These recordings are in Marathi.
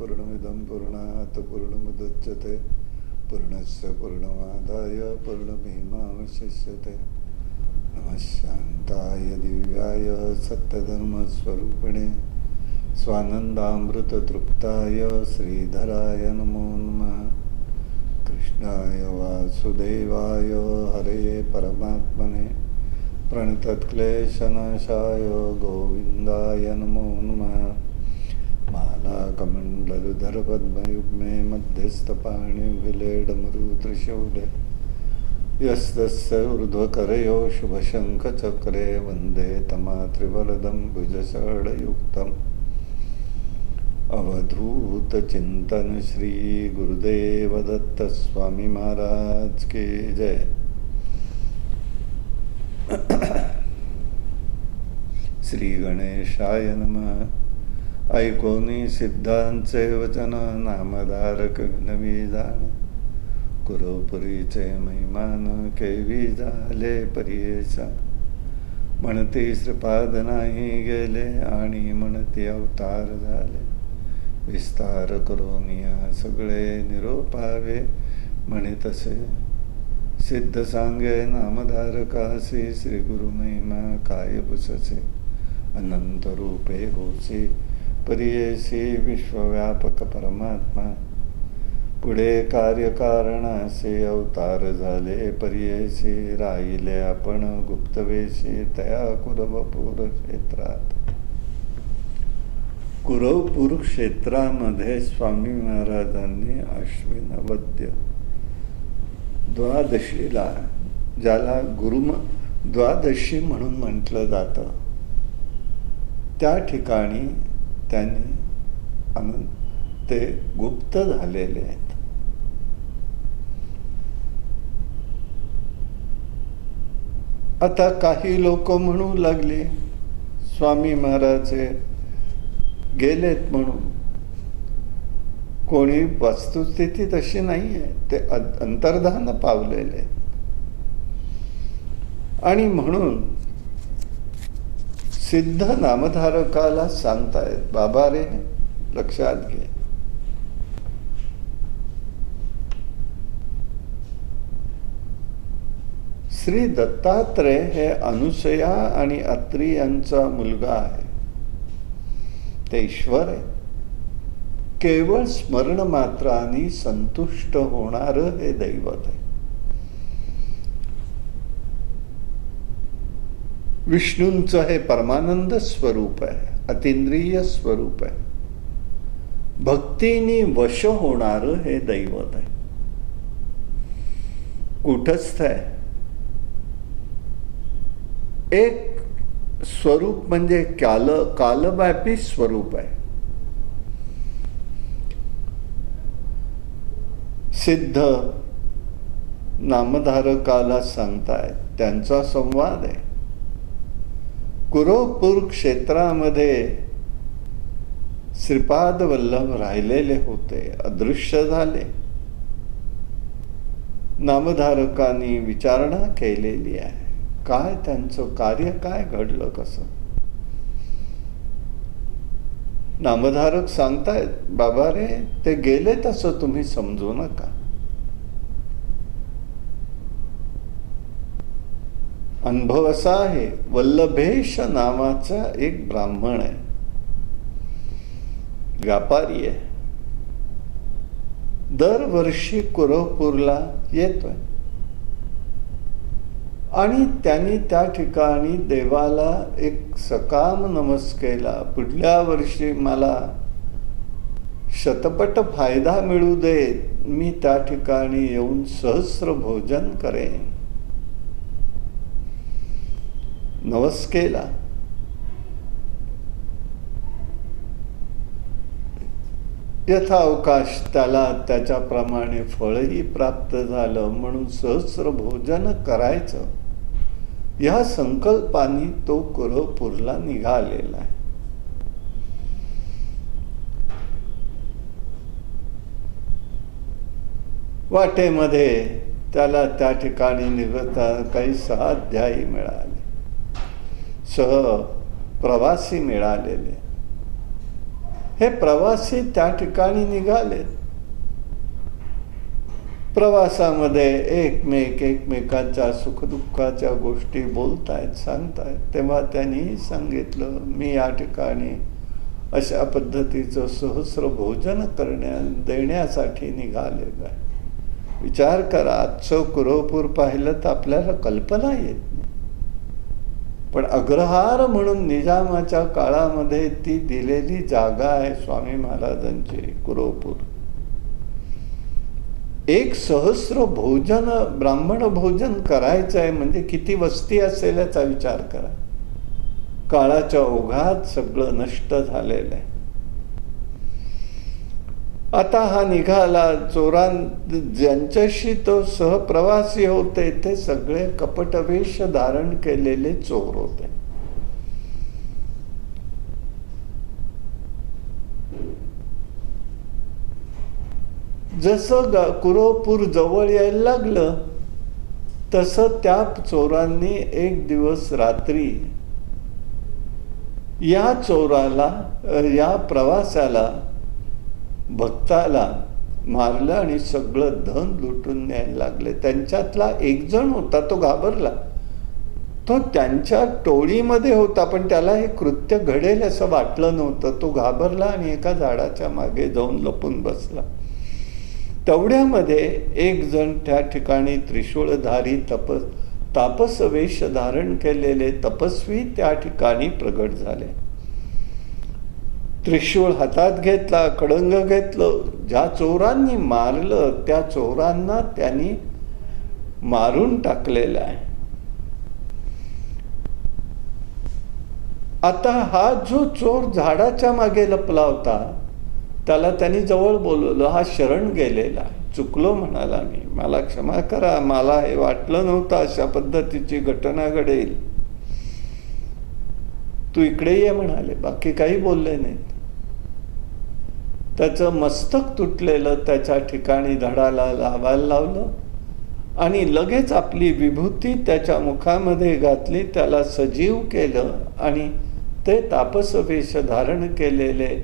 पूर्णमिदं पूर्णात् पूर्णमुदच्यते पूर्णस्य पूर्णमादाय पूर्णमेवावशिष्यते। नमः शान्ताय दिव्याय सत्यधर्मस्वरूपिणे स्वानन्दामृततृप्ताय श्रीधराय नमो नमः। कृष्णाय वासुदेवाय हरे परमात्मने प्रणतक्लेशनाशाय गोविन्दाय नमो नमः। मालाकमण्डलधर पद्मयुग्मे मध्यस्थपाणिविलेडमरुत्रिशूले यस्तस्य ऊर्ध्वकरयो शुभशङ्खचक्रे वन्दे तमात्रिवरदं भुजषड्युक्तम्। अवधूतचिन्तन श्री गुरुदेव दत्त स्वामी महाराज की जय। श्री गणेशाय नमः। ऐकोनी सिद्धांचे वचन नामधारक नवी जाण कुरोपुरीचे महिमान केवी झाले परियेचा। म्हणती श्रीपाद नाही गेले आणि म्हणती अवतार झाले। विस्तार करोनिया सगळे निरोपावे म्हणे तसे। सिद्ध सांगे नामधारकासी श्री गुरु महिमा काय पुसचे। अनंत रूपे होसी परियेसी विश्वव्यापक परमात्मा। पुढे कार्यकारणासे अवतार झाले परियेसी। राहिले आपण गुप्तवेशी तया कुरवपूर क्षेत्रात। कुरवपूर क्षेत्रामध्ये स्वामी महाराजांनी अश्विन वद्य द्वादशीला, ज्याला द्वादशी म्हणून म्हटलं जातं, त्या ठिकाणी त्यांनी ते गुप्त झालेले आहेत। आता काही लोक म्हणू लागले स्वामी महाराज गेलेत म्हणून। कोणी वस्तुस्थिती तशी नाहीये, ते अंतर्धान पावलेले आणि म्हणून सिद्ध नामधारकाला सांगतायत, बाबा रे लक्षात घे, श्री दत्तात्रय हे अनुसया आणि अत्री यांचा मुलगा आहे। ते ईश्वर आहे। केवळ स्मरण मात्राने संतुष्ट होणार हे दैवत आहे। विष्णूंचं हे परमानंद स्वरूप आहे, अतींद्रिय स्वरूप आहे। भक्तीने वश होणार हे दैवत आहे। कुठस्थ आहे? एक स्वरूप म्हणजे कालव्यापी स्वरूप आहे। सिद्ध नामधारकाला सांगतायत, त्यांचा संवाद आहे। कुरवपूर क्षेत्रामध्ये श्रीपाद वल्लभ राहिलेले होते, अदृश्य झाले। नामधारकांनी विचारणा केलेली आहे, काय त्यांचं कार्य काय घडलं कसं। नामधारक सांगतायत, बाबा रे ते गेले तसं तुम्ही समजू नका। अनुभव असा आहे, वल्लभेश नावाचा एक ब्राह्मण आहे, व्यापारी आहे। दरवर्षी कुरवपूरला येतोय आणि त्यांनी त्या ठिकाणी देवाला एक सकाम नमस केला। पुढल्या वर्षी मला शतपट फायदा मिळू दे, मी त्या ठिकाणी येऊन सहस्र भोजन करेन। नवस केला। यथावकाश त्याला त्याच्याप्रमाणे फळही प्राप्त झालं, म्हणून सहस्र भोजन करायचं या संकल्पाने तो कुरवपूरला निघालेला आहे। वाटेमध्ये त्याला त्या ठिकाणी निघता काही सहाध्यायी मिळाले, सह प्रवासी मिळालेले। हे प्रवासी त्या ठिकाणी निघाले. प्रवासामध्ये एकमेकांच्या सुखदुःखाच्या गोष्टी बोलतायत, सांगतायत. तेव्हा त्यांनी सांगितलं, मी या ठिकाणी अशा पद्धतीचं सहस्र भोजन देण्यासाठी निघालेलो आहे. विचार करा, आजचं कुरोपूर पाहिलं तर आपल्याला कल्पना येत नाही, पण अग्रहार म्हणून निजामाच्या काळामध्ये ती दिलेली जागा आहे स्वामी महाराजांची कुरोपूर. एक सहस्र भोजन, ब्राह्मण भोजन करायचं आहे म्हणजे किती वस्ती असेल याचा विचार करा. काळाच्या ओघात सगळं नष्ट झालेलं आहे. आता हा निघाला. ज्यांच्याशी तो सहप्रवासी होते ते सगळे कपटवेश धारण केलेले चोर होते. जसं कुरोपूर जवळ यायला लागलं तसं त्या चोरांनी एक दिवस रात्री या चोराला, या प्रवासाला, भक्ताला मारलं आणि सगळं धन लुटून न्यायला लागले. त्यांच्यातला एक जण होता, तो घाबरला. तो त्यांच्या टोळीमध्ये होता, पण त्याला हे कृत्य घडेल असं वाटलं नव्हतं. तो घाबरला आणि एका झाडाच्या मागे जाऊन लपून बसला. तेवढ्यामध्ये एक जण त्या ठिकाणी त्रिशूळधारी तापस वेश धारण केलेले तपस्वी त्या ठिकाणी प्रगट झाले. त्रिशूळ हातात घेतला, खडंग घेतलं. ज्या चोरांनी मारलं त्या चोरांना त्यांनी मारून टाकलेलं आहे. आता हा जो चोर झाडाच्या मागे लपला होता त्याला त्यांनी जवळ बोलवलं. हा शरण गेलेला, चुकलो म्हणाला, मी, मला क्षमा करा, मला हे वाटलं नव्हतं अशा पद्धतीची घटना घडेल, तू इकडे ये म्हणाले. बाकी काही बोलले नाहीत. त्याचं मस्तक तुटलेलं त्याच्या ठिकाणी धडाला लावायला लावलं आणि लगेच आपली विभूती त्याच्या मुखामध्ये घातली, त्याला सजीव केलं आणि ते तापसवेश धारण केलेले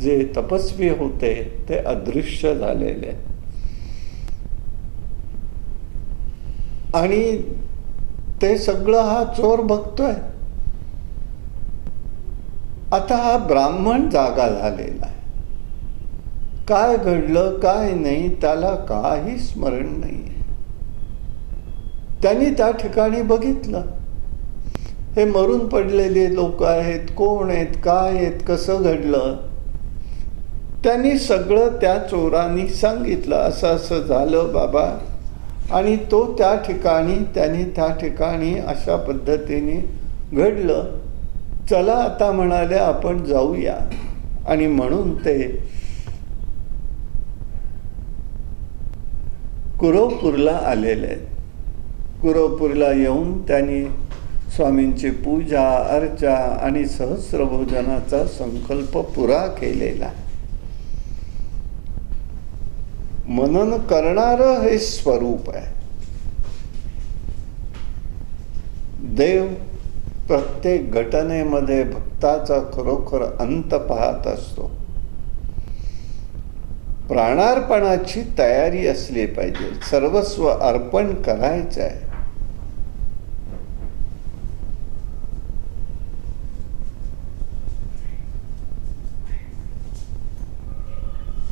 जे तपस्वी होते ते अदृश्य झालेले. आणि ते सगळं हा चोर बघतोय. आता हा ब्राह्मण जागा झालेला आहे. काय घडलं काय नाही त्याला काही स्मरण नाही. त्यांनी त्या ठिकाणी बघितलं, हे मरून पडलेले लोक आहेत, कोण आहेत, काय आहेत, कसं घडलं. त्यांनी सगळं त्या चोरांनी सांगितलं, असं असं झालं बाबा. आणि तो त्या ठिकाणी अशा पद्धतीने घडलं. चला आता म्हणाले आपण जाऊया. आणि म्हणून ते कुरोपूरला आलेले आहेत. कुरोपूरला येऊन त्यांनी स्वामींची पूजा अर्चा आणि सहस्रभोजनाचा संकल्प पुरा केलेला. मनन करणारं हे स्वरूप आहे. देव प्रत्येक घटनेमध्ये भक्ताचा खरोखर अंत पाहत असतो. प्राणार्पणाची तयारी असली पाहिजे, सर्वस्व अर्पण करायचं आहे.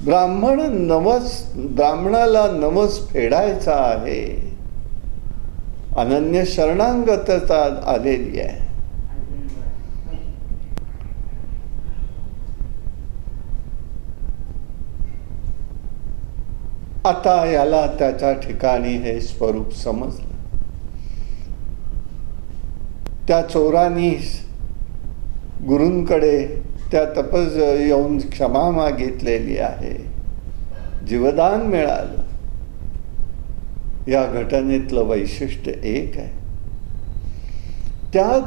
ब्राह्मणाला नवस फेडायचा आहे. अनन्य शरणांगतता आलेली आहे. आता याला त्याच्या ठिकाणी हे स्वरूप समजलं. त्या चोरांनी गुरूंकडे त्या तपस येऊन क्षमा मागितलेली आहे, जीवदान मिळालं. या घटनेतलं वैशिष्ट्य एक आहे. त्या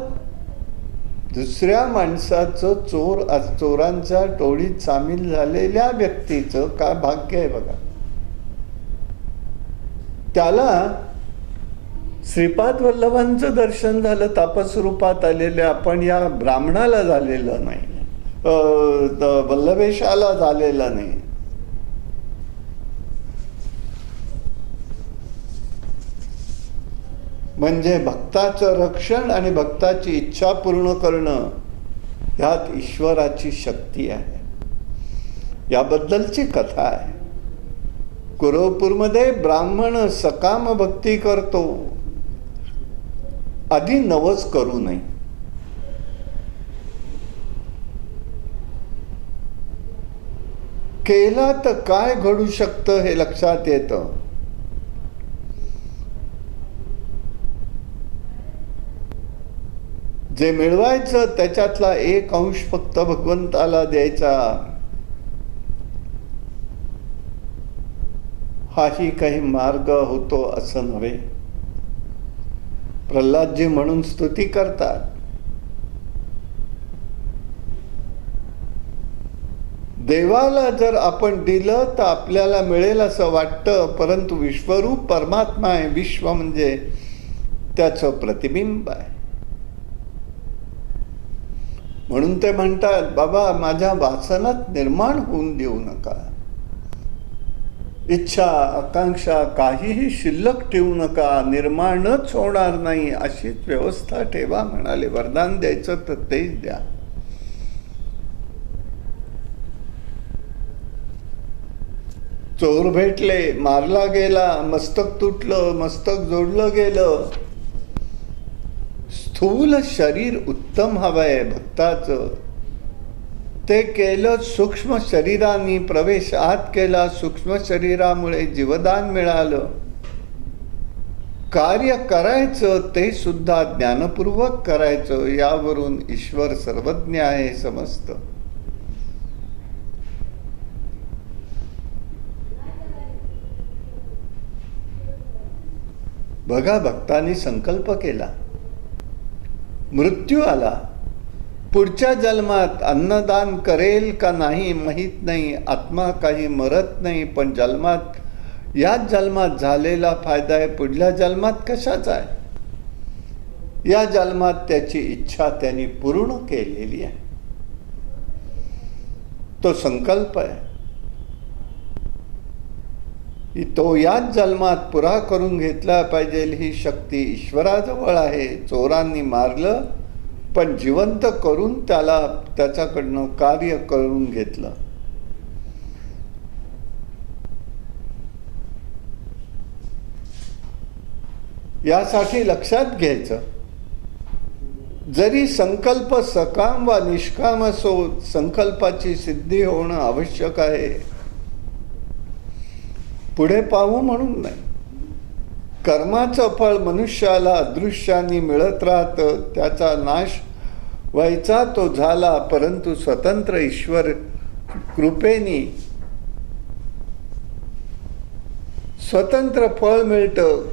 दुसऱ्या माणसाचं चोरांच्या टोळीत सामील झालेल्या व्यक्तीचं काय भाग्य आहे बघा. त्याला श्रीपाद वल्लभांचं दर्शन झालं तापस रूपात आलेल्या, पण या ब्राह्मणाला झालेलं नाही. वल्लभेशाला झालेला नाही. म्हणजे भक्ताचं रक्षण आणि भक्ताची इच्छा पूर्ण करणं ह्यात ईश्वराची शक्ती आहे. याबद्दलची कथा आहे. कुरवपूरमध्ये ब्राह्मण सकाम भक्ती करतो, आधी नवस करू नये. केला तर काय घडू शकतं हे लक्षात येतं. जे मिळवायचं त्याच्यातला 1 अंश फक्त भगवंताला द्यायचा. हाही काही मार्ग होतो असं नव्हे. प्रल्हादजी म्हणून स्तुती करतात. देवाला जर आपण दिलं तर आपल्याला मिळेल असं वाटतं, परंतु विश्वरूप परमात्मा आहे. विश्व म्हणजे त्याचं प्रतिबिंब आहे. म्हणून ते म्हणतात, बाबा माझ्या वासनात निर्माण होऊन देऊ नका. इच्छा आकांक्षा काहीही शिल्लक ठेवू नका. निर्माणच होणार नाही अशीच व्यवस्था ठेवा म्हणाले. वरदान द्यायचं तर तेच द्या. चोर भेटले, मारला गेला, मस्तक तुटलं, मस्तक जोडलं गेलं. स्थूल शरीर उत्तम हवंय भक्ताचं. ते केलं. सूक्ष्म शरीराने प्रवेश आत केला. सूक्ष्म शरीरामुळे जीवदान मिळालं. कार्य करायचं ते सुद्धा ज्ञानपूर्वक करायचं. यावरून ईश्वर सर्वज्ञ आहे समजतं. बघा, भक्तांनी संकल्प केला, मृत्यू आला, पुढच्या जन्मात अन्नदान करेल का नाही माहीत नाही. आत्मा काही मरत नाही, पण जन्मात याच जन्मात झालेला फायदा आहे, पुढल्या जन्मात कशाचा आहे. या जन्मात त्याची इच्छा त्यांनी पूर्ण केलेली आहे. तो संकल्प आहे, तो याच जन्मात पुरा करून घेतला पाहिजे. ही शक्ती ईश्वराजवळ आहे. चोरांनी मारलं, पण जिवंत करून त्याला त्याच्याकडनं कार्य करून घेतलं. यासाठी लक्षात घ्यायचं, जरी संकल्प सकाम वा निष्काम असो, संकल्पाची सिद्धी होणं आवश्यक आहे. पुढे पाहू म्हणून नाही. कर्माचं फळ मनुष्याला अदृश्याने मिळत राहतं. त्याचा नाश व्हायचा तो झाला, परंतु स्वतंत्र ईश्वर कृपेने स्वतंत्र फळ मिळतं.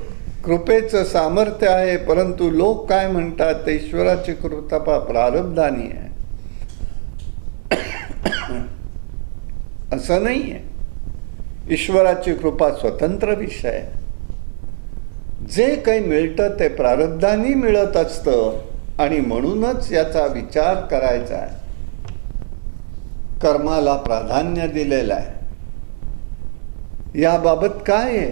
कृपेचं सामर्थ्य आहे, परंतु लोक काय म्हणतात, ते ईश्वराची कृपा प्रारब्धानी आहे. असं नाही आहे. ईश्वराची कृपा स्वतंत्र विषय आहे. जे काही मिळतं ते प्रारब्धानी मिळत असतं, आणि म्हणूनच याचा विचार करायचा आहे. कर्माला प्राधान्य दिलेलं आहे. याबाबत काय आहे?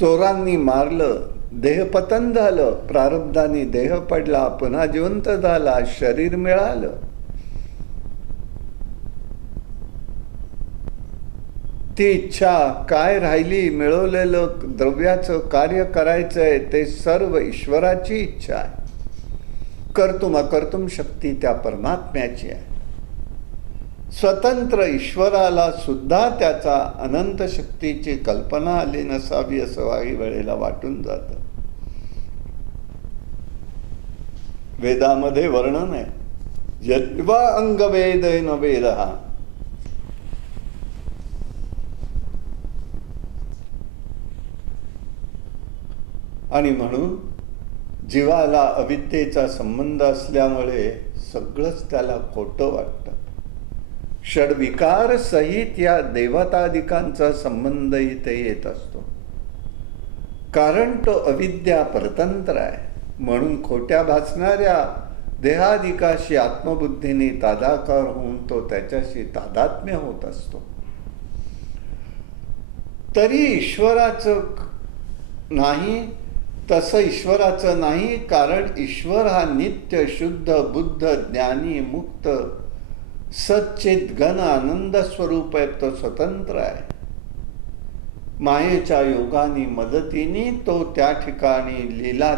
चोरांनी मारलं, देहपतन झालं, प्रारब्धानी देह पडला, पुन्हा जिवंत झाला, शरीर मिळालं. ती इच्छा काय राहिली? मिळवलेलं द्रव्याचं कार्य करायचंय, ते सर्व ईश्वराची इच्छा आहे. कर्तुम अकर्तुम शक्ती त्या परमात्म्याची आहे. स्वतंत्र ईश्वराला सुद्धा त्याचा अनंत शक्तीची कल्पना आली नसावी असं काही वेळेला वाटून जातं. वेदामध्ये वर्णन आहे, यद्वा अंगवेदेन वेदः, आणि म्हणून जीवाला अविद्येचा संबंध असल्यामुळे सगळंच त्याला खोटं वाटतं. षड्विकार सहित या देवतादिकांचा संबंध इथे येत असतो. कारण तो अविद्या परतंत्र आहे. म्हणून खोट्या भासणाऱ्या देहाधिकाशी आत्मबुद्धीने तादाकार होऊन तो त्याच्याशी तादात्म्य होत असतो. तरी ईश्वराचं नाही, तसं ईश्वराचं नाही, कारण ईश्वर हा नित्य शुद्ध बुद्ध ज्ञानी मुक्त सच्चित घन आनंद स्वरूप आहे. तो स्वतंत्र आहे. मायेच्या योगाने मदतीने तो त्या ठिकाणी लीला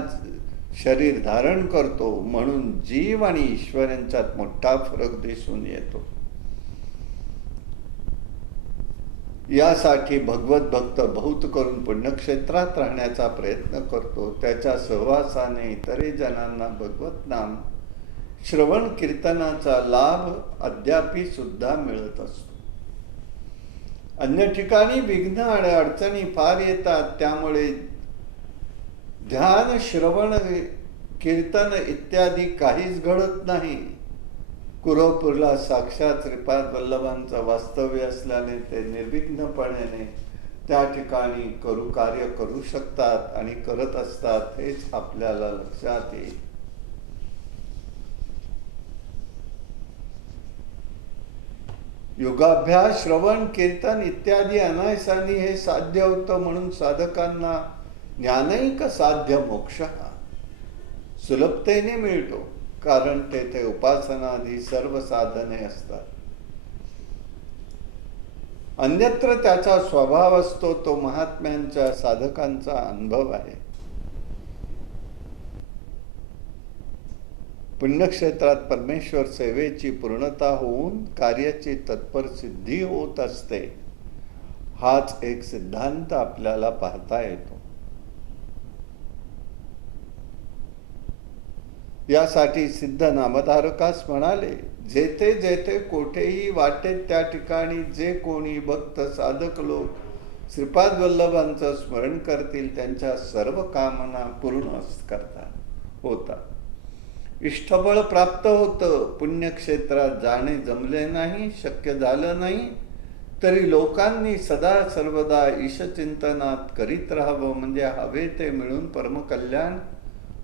शरीर धारण करतो. म्हणून जीव आणि ईश्वर यांच्यात मोठा फरक दिसून येतो. यासाठी भगवत भक्त बहुत करून पुण्यक्षेत्रात राहण्याचा प्रयत्न करतो. त्याच्या सहवासाने इतरही जणांना भगवत नाम श्रवण कीर्तनाचा लाभ अद्यापी सुद्धा मिळत असतो. अन्य ठिकाणी विघ्न आणि अडचणी फार येतात. त्यामुळे ध्यान श्रवण कीर्तन इत्यादी काहीच घडत नाही. कुरोपूरला साक्षात श्रीपाद वल्लभांचं वास्तव्य असल्याने ते निर्विघ्नपणे त्या ठिकाणी कार्य करू शकतात आणि करत असतात, हेच आपल्याला लक्षात येईल. योगाभ्यास श्रवण कीर्तन इत्यादी अनायासाने हे साध्य होतं. म्हणून साधकांना ज्ञानैक साध्य मोक्ष हा सुलभतेने मिळतो. कारण तेथे उपासनादी सर्व साधने असतात. अन्यत्र त्याचा स्वभाव असतो. तो महात्म्यांच्या साधकांचा अनुभव आहे. पुण्यक्षेत्रात परमेश्वर सेवेची पूर्णता होऊन कार्याची तत्पर सिद्धी होत असते. हाच एक सिद्धांत आपल्याला पाहता येतो. यासाठी सिद्ध नामधारकास म्हणाले, जेथे जेथे कोठेही वाटेत त्या ठिकाणी जे कोणी भक्त साधक लोक श्रीपाद वल्लभांचं स्मरण करतील त्यांच्या सर्व कामना पूर्ण होतात. इष्टबळ प्राप्त होतं. पुण्यक्षेत्रात जाणे जमले नाही, शक्य झालं नाही, तरी लोकांनी सदा सर्वदा ईशचिंतनात करीत राहावं. म्हणजे हवे ते मिळून परमकल्याण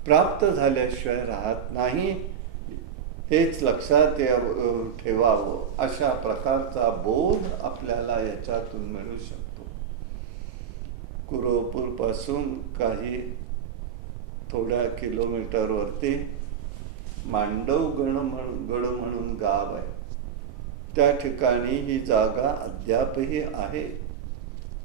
प्राप्त झाल्याशिवाय राहत नाही, हेच लक्षात ठेवावं. अशा प्रकारचा बोध आपल्याला याच्यातून मिळू शकतो. कुरोपूर पासून काही थोड्या किलोमीटरवरती मांडवगड म्हणून गाव आहे. त्या ठिकाणी ही जागा अद्यापही आहे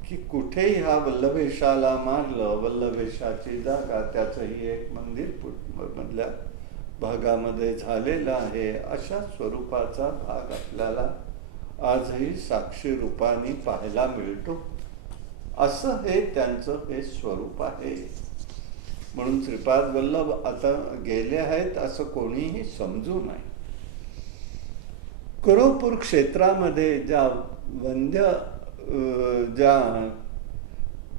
की कुठेही हा वल्लभेशाला मारलं, वल्लभेशाची जागा, त्याचंही एक मंदिर मधल्या भागामध्ये झालेलं आहे. अशा स्वरूपाचा भाग आपल्याला आजही साक्षी रूपाने पाहायला मिळतो. असं हे त्यांचं हे स्वरूप आहे. म्हणून श्रीपाद वल्लभ आता गेले आहेत असं कोणीही समजू नये. कुरोपूर क्षेत्रामध्ये ज्या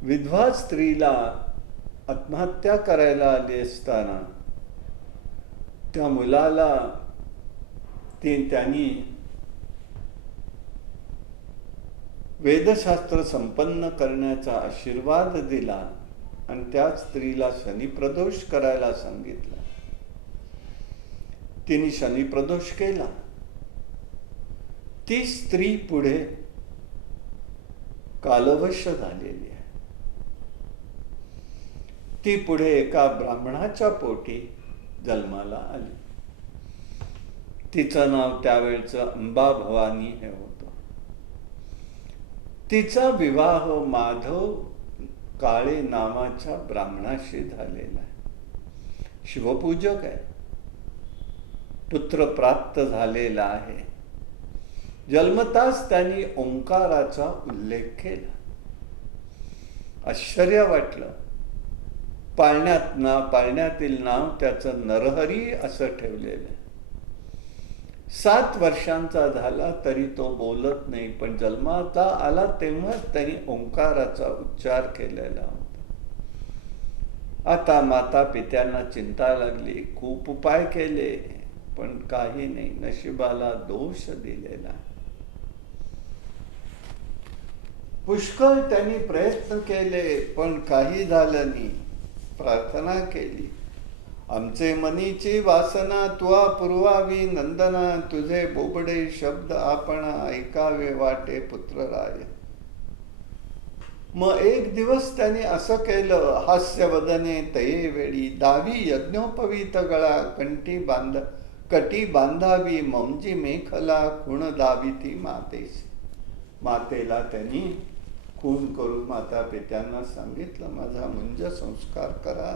विधवा स्त्रीला आत्महत्या करायला आली असताना त्या मुलाला त्यांनी वेदशास्त्र संपन्न करण्याचा आशीर्वाद दिला आणि त्या स्त्रीला शनिप्रदोष करायला सांगितलं. तिने शनिप्रदोष केला. ती स्त्री पुढे कालवश झालेली आहे. ती पुढे एका ब्राह्मणाच्या पोटी जन्माला आली. तिचं नाव त्यावेळचं अंबा भवानी हे होतं. तिचा विवाह माधव काळे नावाच्या ब्राह्मणाशी झालेला आहे. शिवपूजक आहे. पुत्र प्राप्त झालेला आहे. जन्मताच त्यांनी ओंकाराचा उल्लेख केला. आश्चर्य वाटलं. पाळण्यातील नाव त्याचं नरहरी असं ठेवलेलं. 7 वर्षांचा झाला तरी तो बोलत नाही, पण जन्माला आला तेव्हाच त्यांनी ओंकाराचा उच्चार केलेला होता. आता माता पित्यांना चिंता लागली. खूप उपाय केले पण काही नाही. नशिबाला दोष दिलेला. पुष्कळ त्यांनी प्रयत्न केले पण काही झालं नाही. प्रार्थना केली. आमचे मनीची वासना तुवा पुरवावी नंदना, तुझे बोबडे शब्द आपण ऐकावे वाटे पुत्रराय. मग एक दिवस त्यांनी असं केलं, हास्य वदने तये वेळी दावी यज्ञोपवीत गळा, कटी बांधावी मौंजी मेखला, खूण दावी ती मातेस. मातेला त्यांनी खून करून माता पित्यांना सांगितलं, माझा मुंज संस्कार करा.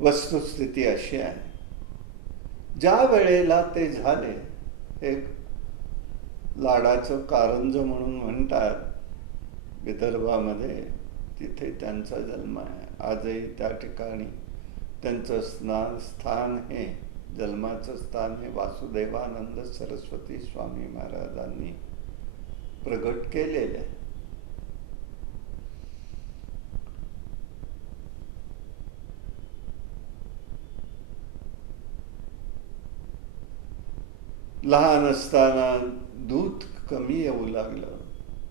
वस्तुस्थिती अशी आहे, ज्या वेळेला ते झाले, एक लाडाचं कारंज म्हणून म्हणतात विदर्भामध्ये, तिथे त्यांचा जन्म आहे. आजही त्या ठिकाणी त्यांचं स्थान हे जन्माचं स्थान हे वासुदेवानंद सरस्वती स्वामी महाराजांनी प्रगट केलेले आहे. लहान असताना दूध कमी येऊ लागलं.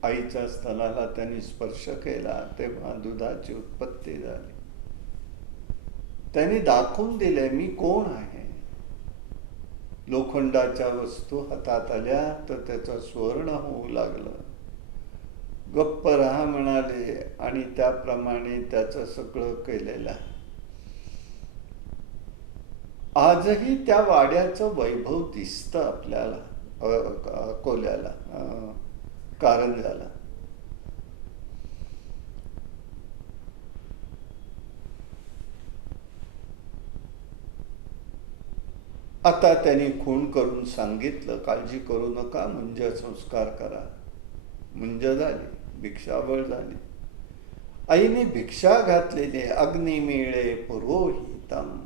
आईच्या स्तनाला त्यांनी स्पर्श केला तेव्हा दुधाची उत्पत्ती झाली. त्यांनी दाखवून दिले मी कोण आहे. लोखंडाच्या वस्तू हातात आल्या तर त्याचं स्वर्ण होऊ लागलं. गप्प राहा म्हणाले आणि त्याप्रमाणे त्याचं सगळं केलेलं आहे. आजही त्या वाड्याचं वैभव दिसतं आपल्याला, अकोल्याला, कारंजाला. आता त्यांनी खून करून सांगितलं, काळजी करू नका, मुंज संस्कार करा. मुंज झाली, भिक्षाबळ झाली. आईने भिक्षा घातलेली. अग्नी मिळे पुरोहितम,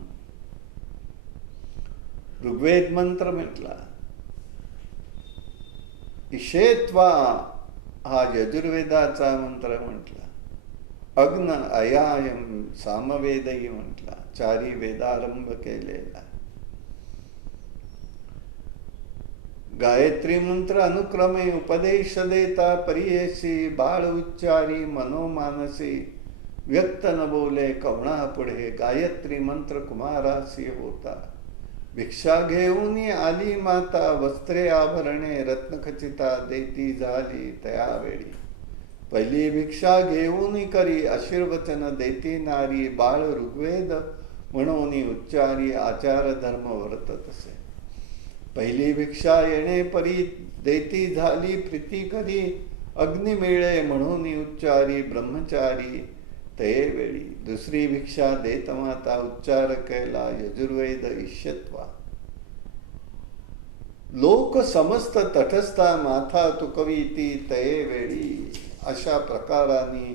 ऋग्वेद मंत्र म्हटला. इशेत्वा हा यजुर्वेदाचा मंत्र म्हटला. अग्न अयायम सामवेदही म्हटला. चारी वेदारंभ केलेला. गायत्री मंत्र अनुक्रमे उपदेश देता परियेसी, बाळ उच्चारी मनोमानसी, व्यक्त न बोले कवणा पुढे, गायत्री मंत्र कुमारासी होता. भिक्षा घेऊन आली माता, वस्त्रे आभरणे रत्नखचिता देती झाली त्यावेळी. पहिली भिक्षा घेऊन करी आशीर्वचन देती नारी, बाळ ऋग्वेद म्हणून उच्चारी, आचार धर्म वर्त तसे. पहिली भिक्षा येणे परी देती झाली प्रीती करी, अग्नी मिळे म्हणून उच्चारी ब्रह्मचारी ते वेळी. दुसरी भिक्षा देत माता उच्चार केला यजुर्वेद ईश्यत्वा. लोक समस्त तटस्था माथा तुकविती ते वेळी. अशा प्रकाराने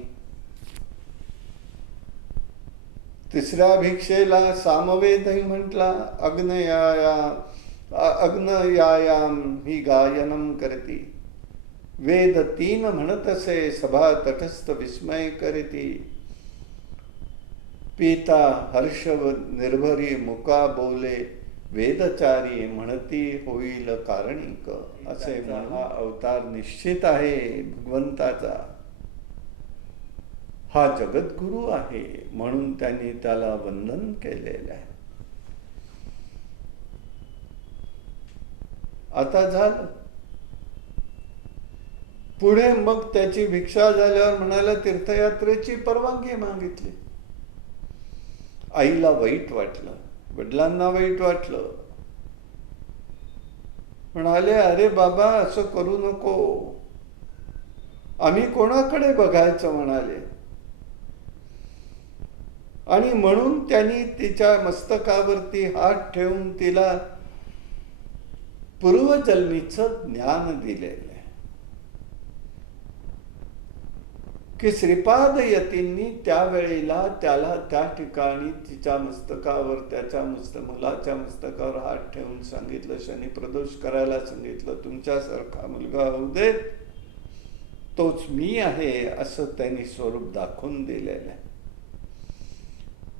तिसऱ्या भिक्षेला सामवेदही म्हटला. अग्नयायाम ही गायनम करती, वेद 3 म्हणतसे सभा तटस्थ विस्मय करती. पिता हर्ष निर्भरी मुका बोले, वेदचारी म्हणती होईल कारणिक. असे हा अवतार निश्चित आहे भगवंताचा. हा जगद्गुरु आहे म्हणून त्यांनी त्याला वंदन केलेले आहे. आता झालं. पुढे मग त्याची भिक्षा झाल्यावर म्हणाला तीर्थयात्रेची परवानगी मागितली. आईला वाईट वाटलं, वडिलांना वाईट वाटलं. म्हणाले अरे बाबा असं करू नको, आम्ही कोणाकडे बघायचं म्हणाले. आणि म्हणून त्यांनी तिच्या मस्तकावरती हात ठेवून तिला पूर्वजन्मीचं ज्ञान दिलेलं आहे की श्रीपाद यतींनी त्यावेळेला त्याला त्या ठिकाणी तिच्या मस्तकावर, त्याच्या मुलाच्या मस्तकावर हात ठेवून सांगितलं, शनी प्रदोष करायला सांगितलं, तुमच्यासारखा मुलगा होऊ दे, तोच मी आहे असं त्यांनी स्वरूप दाखवून दिलेलं आहे.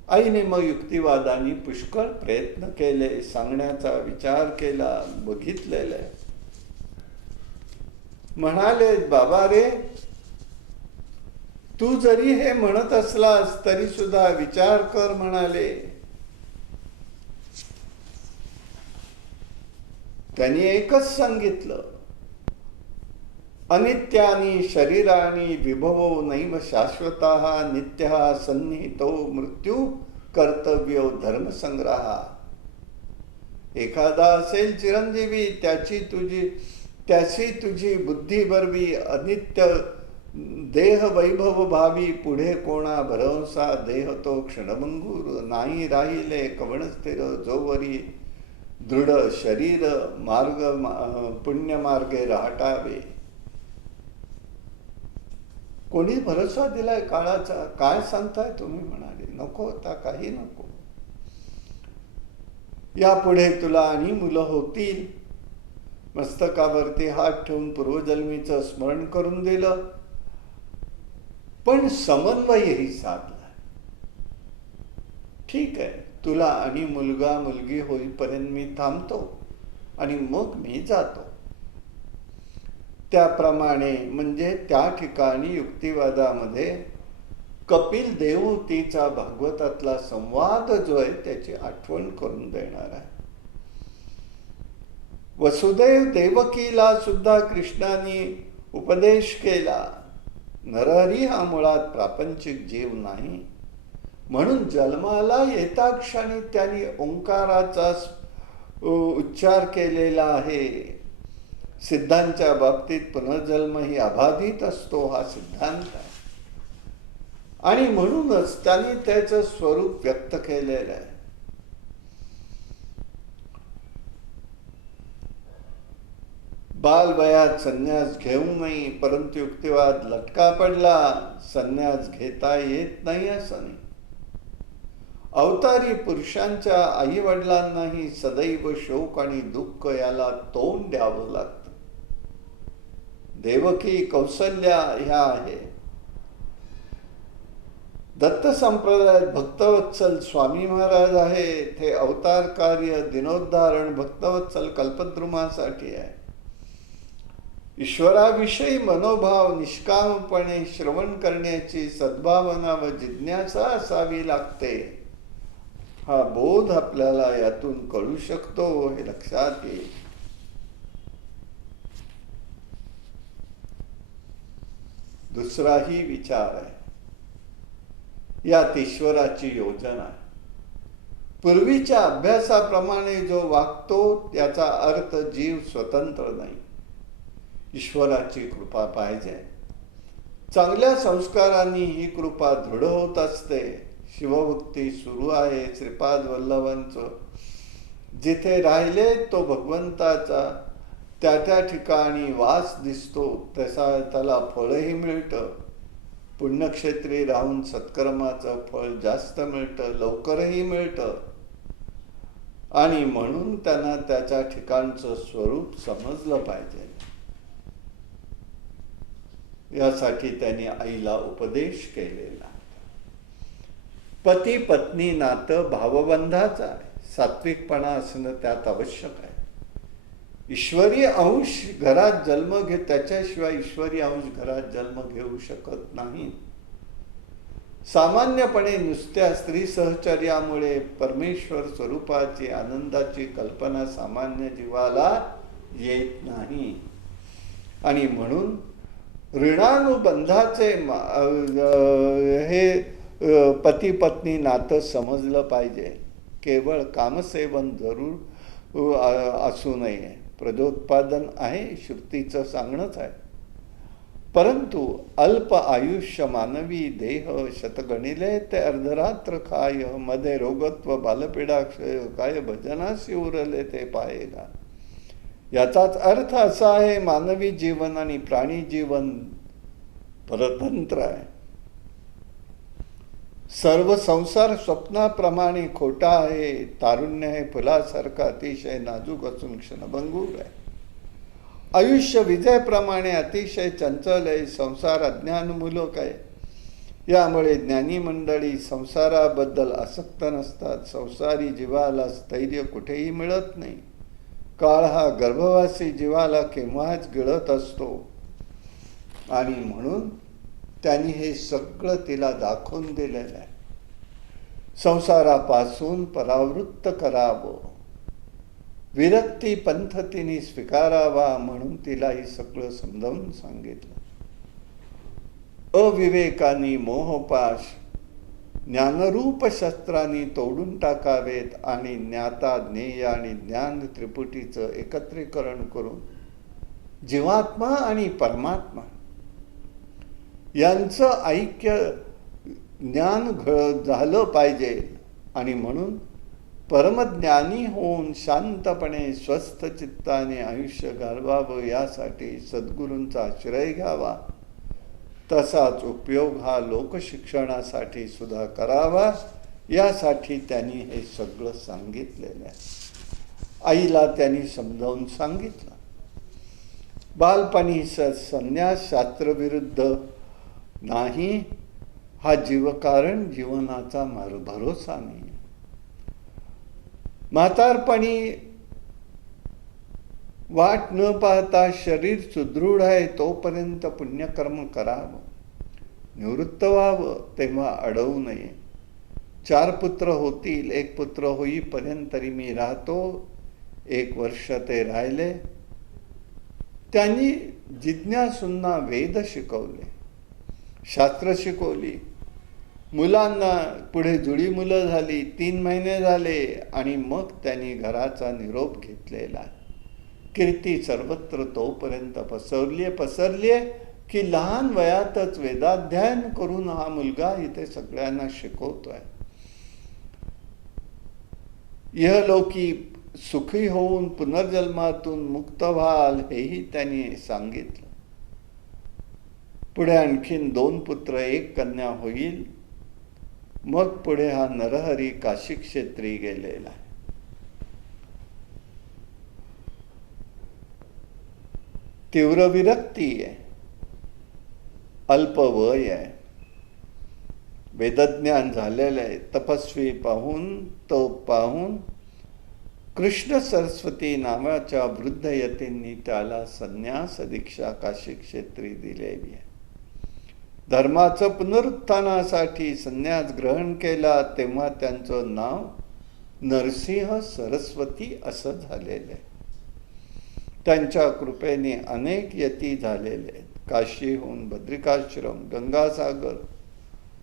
आईने मग युक्तिवादाने पुष्कळ प्रयत्न केले, सांगण्याचा विचार केला, बघितलेलं आहे. म्हणाले बाबा रे, तू जरी हे म्हणत असलास तरी सुद्धा विचार कर म्हणाले. त्यांनी एकच सांगितलं, अनित्यानि शरीराणि विभवो नैव शाश्वतः नित्यः सन्निहितो मृत्यू कर्तव्यो धर्मसंग्रह. एखादा असेल चिरंजीवी, त्याची तुझी बुद्धी बरवी, अनित्य देह वैभव भावी, पुढे कोणा भरवसा, देह तो क्षणभंगूर, नाही राहिले कवण स्थिर, जोवरी दृढ शरीर, मार्ग पुण्य मार्गे राहटावे. कोणी भरोसा दिलाय काळाचा? काय सांगताय तुम्ही म्हणाले. नको आता काही नको. यापुढे तुला आणि मुलं होतील. मस्तकावरती हात ठेवून पूर्वजन्मीचं स्मरण करून दिलं, पण समन्वयही साधला. ठीक आहे, तुला आणि मुलगा मुलगी होईपर्यंत मी थांबतो आणि मग मी जातो. त्याप्रमाणे म्हणजे त्या ठिकाणी युक्तिवादामध्ये कपिल देवहूतीचा भागवतातला संवाद जो आहे त्याची आठवण करून देणार आहे. वसुदेव देवकीला सुद्धा कृष्णाने उपदेश केला. नरहरी हा मुळात प्रापंचिक जीव नाही, म्हणून जन्माला येता क्षणी त्यांनी ओंकाराचा उच्चार केलेला आहे. सिद्धांच्या बाबतीत पुनर्जन्म ही अबाधित असतो हा सिद्धांत आहे, आणि म्हणूनच त्यांनी त्याचं स्वरूप व्यक्त केलेलं आहे. बालवयात संन्यास घेऊ नये, परंतु युक्तिवाद लटका पडला. संन्यास घेता येत नाही असं नाही. अवतारी पुरुषांच्या आई वडिलांनाही सदैव शोक आणि दुःख याला तोंड द्यावं लागतं. देवकी कौसल्या ह्या आहे. दत्त संप्रदायात भक्तवत्सल स्वामी महाराज आहे. ते अवतार कार्य दिनोद्धारण भक्तवत्सल कल्पद्रुमासाठी आहे. ईश्वराविषयी मनोभाव निष्कामपणे श्रवण करण्याची सद्भावना व जिज्ञासा असावी लागते. हा बोध आपल्याला यातून कळू शकतो, हे लक्षात येईल. दुसराही विचार आहे. यात ईश्वराची योजना आहे. पूर्वीच्या अभ्यासाप्रमाणे जो वागतो त्याचा अर्थ जीव स्वतंत्र नाही. ईश्वराची कृपा पाहिजे. चांगल्या संस्कारांनी ही कृपा दृढ होत असते. शिवभक्ती सुरू आहे श्रीपाद वल्लभांचं. जिथे राहिले तो भगवंताचा त्या ठिकाणी वास दिसतो, तसा त्याला फळही मिळतं. पुण्यक्षेत्री राहून सत्कर्माचं फळ जास्त मिळतं, लवकरही मिळतं, आणि म्हणून त्यांना त्याच्या ठिकाणचं स्वरूप समजलं पाहिजे. यासाठी त्यांनी आईला उपदेश केलेला. पती पत्नी नातं भावबंधाचं आहे. सात्विकपणा असणं त्यात आवश्यक आहे. ईश्वरी अंश घरात जन्म त्याच्याशिवाय ईश्वरी अंश घरात जन्म घेऊ शकत नाही. सामान्यपणे नुसत्या स्त्री सहचर्यामुळे परमेश्वर स्वरूपाची आनंदाची कल्पना सामान्य जीवाला येत नाही, आणि म्हणून ऋणानुबंधाचे हे पती पत्नी नातं समजलं पाहिजे. केवळ कामसेवन जरूर असू नये. प्रजोत्पादन आहे, श्रुतीचं सांगणंच आहे. परंतु अल्प आयुष्य मानवी देह शतगणिले ते अर्धरात्र खाय, मध्ये रोगत्व बालपीडा क्षय काय, भजनासी उरले ते पाहेगा. याचाच अर्थ असा आहे, मानवी जीवन आणि प्राणी जीवन परतंत्र आहे. सर्व संसार स्वप्नाप्रमाणे खोटा आहे. तारुण्य हे फुलासारखं अतिशय नाजूक असून क्षणभंगूर आहे. आयुष्य विजेप्रमाणे अतिशय चंचल आहे. संसार अज्ञानमूलक आहे. यामुळे ज्ञानी मंडळी संसाराबद्दल आसक्त नसतात. संसारी जीवाला स्थैर्य कुठेही मिळत नाही. काळ हा गर्भवासी जीवाला केव्हाच गिळत असतो, आणि म्हणून त्यांनी हे सगळं तिला दाखवून दिलेलं आहे. संसारापासून परावृत्त करावं, विरक्ती पंथ तिने स्वीकारावा म्हणून तिला हे सगळं समजावून सांगितलं. अविवेकानी मोहपाश ज्ञानरूप शस्त्रांनी तोडून टाकावेत आणि ज्ञाता ज्ञेय आणि ज्ञान त्रिपुटीचं एकत्रीकरण करून जीवात्मा आणि परमात्मा यांचं ऐक्य ज्ञान झालं पाहिजे. आणि म्हणून परमज्ञानी होऊन शांतपणे स्वस्थ चित्ताने आयुष्य घालवावं यासाठी सद्गुरूंचा आश्रय घ्यावा. तसाच उपयोग हा लोकशिक्षणासाठी सुद्धा करावा, यासाठी त्यांनी हे सगळं सांगितलेलं आहे. आईला त्यांनी समजावून सांगितलं. बालपणी संन्यास शास्त्रविरुद्ध नाही, हा जीवकारण जीवनाचा भरोसा नाही. म्हातारपणी वाट न पाहता शरीर सुदृढ आहे तोपर्यंत पुण्यकर्म करावं, निवृत्त व्हावं तेव्हा अडवू नये. 4 पुत्र होतील, 1 पुत्र होईपर्यंत तरी मी राहतो. 1 वर्ष ते राहिले. त्यांनी जिज्ञासूंना वेद शिकवले, शास्त्र शिकवली. मुलांना पुढे जुळी मुलं झाली, 3 महिने झाले आणि मग त्यांनी घराचा निरोप घेतलेला. कीर्ती सर्वत्र तोपर्यंत पसरलीये की लहान वयातच वेदाध्ययन करून हा मुलगा इथे सगळ्यांना शिकवतोय. इहलोकी सुखी होऊन पुनर्जन्मातून मुक्त व्हाल हेही त्यांनी सांगितलं. पुढे आणखीन 2 पुत्र 1 कन्या होईल. मग पुढे हा नरहरी काशी क्षेत्री गेलेला आहे. तीव्र विरक्ती आहे, अल्प वय आहे, वेदज्ञान झालेलं आहे. तपस्वी पाहून कृष्ण सरस्वती नावाच्या वृद्ध यतींनी त्याला संन्यास दीक्षा काशी क्षेत्री दिलेली आहे. धर्माचं पुनरुत्थानासाठी संन्यास ग्रहण केला तेव्हा त्यांचं नाव नरसिंह सरस्वती असं झालेलं आहे. त्यांच्या कृपेने अनेक यती झालेले आहेत. काशीहून बद्रिकाश्रम, गंगासागर,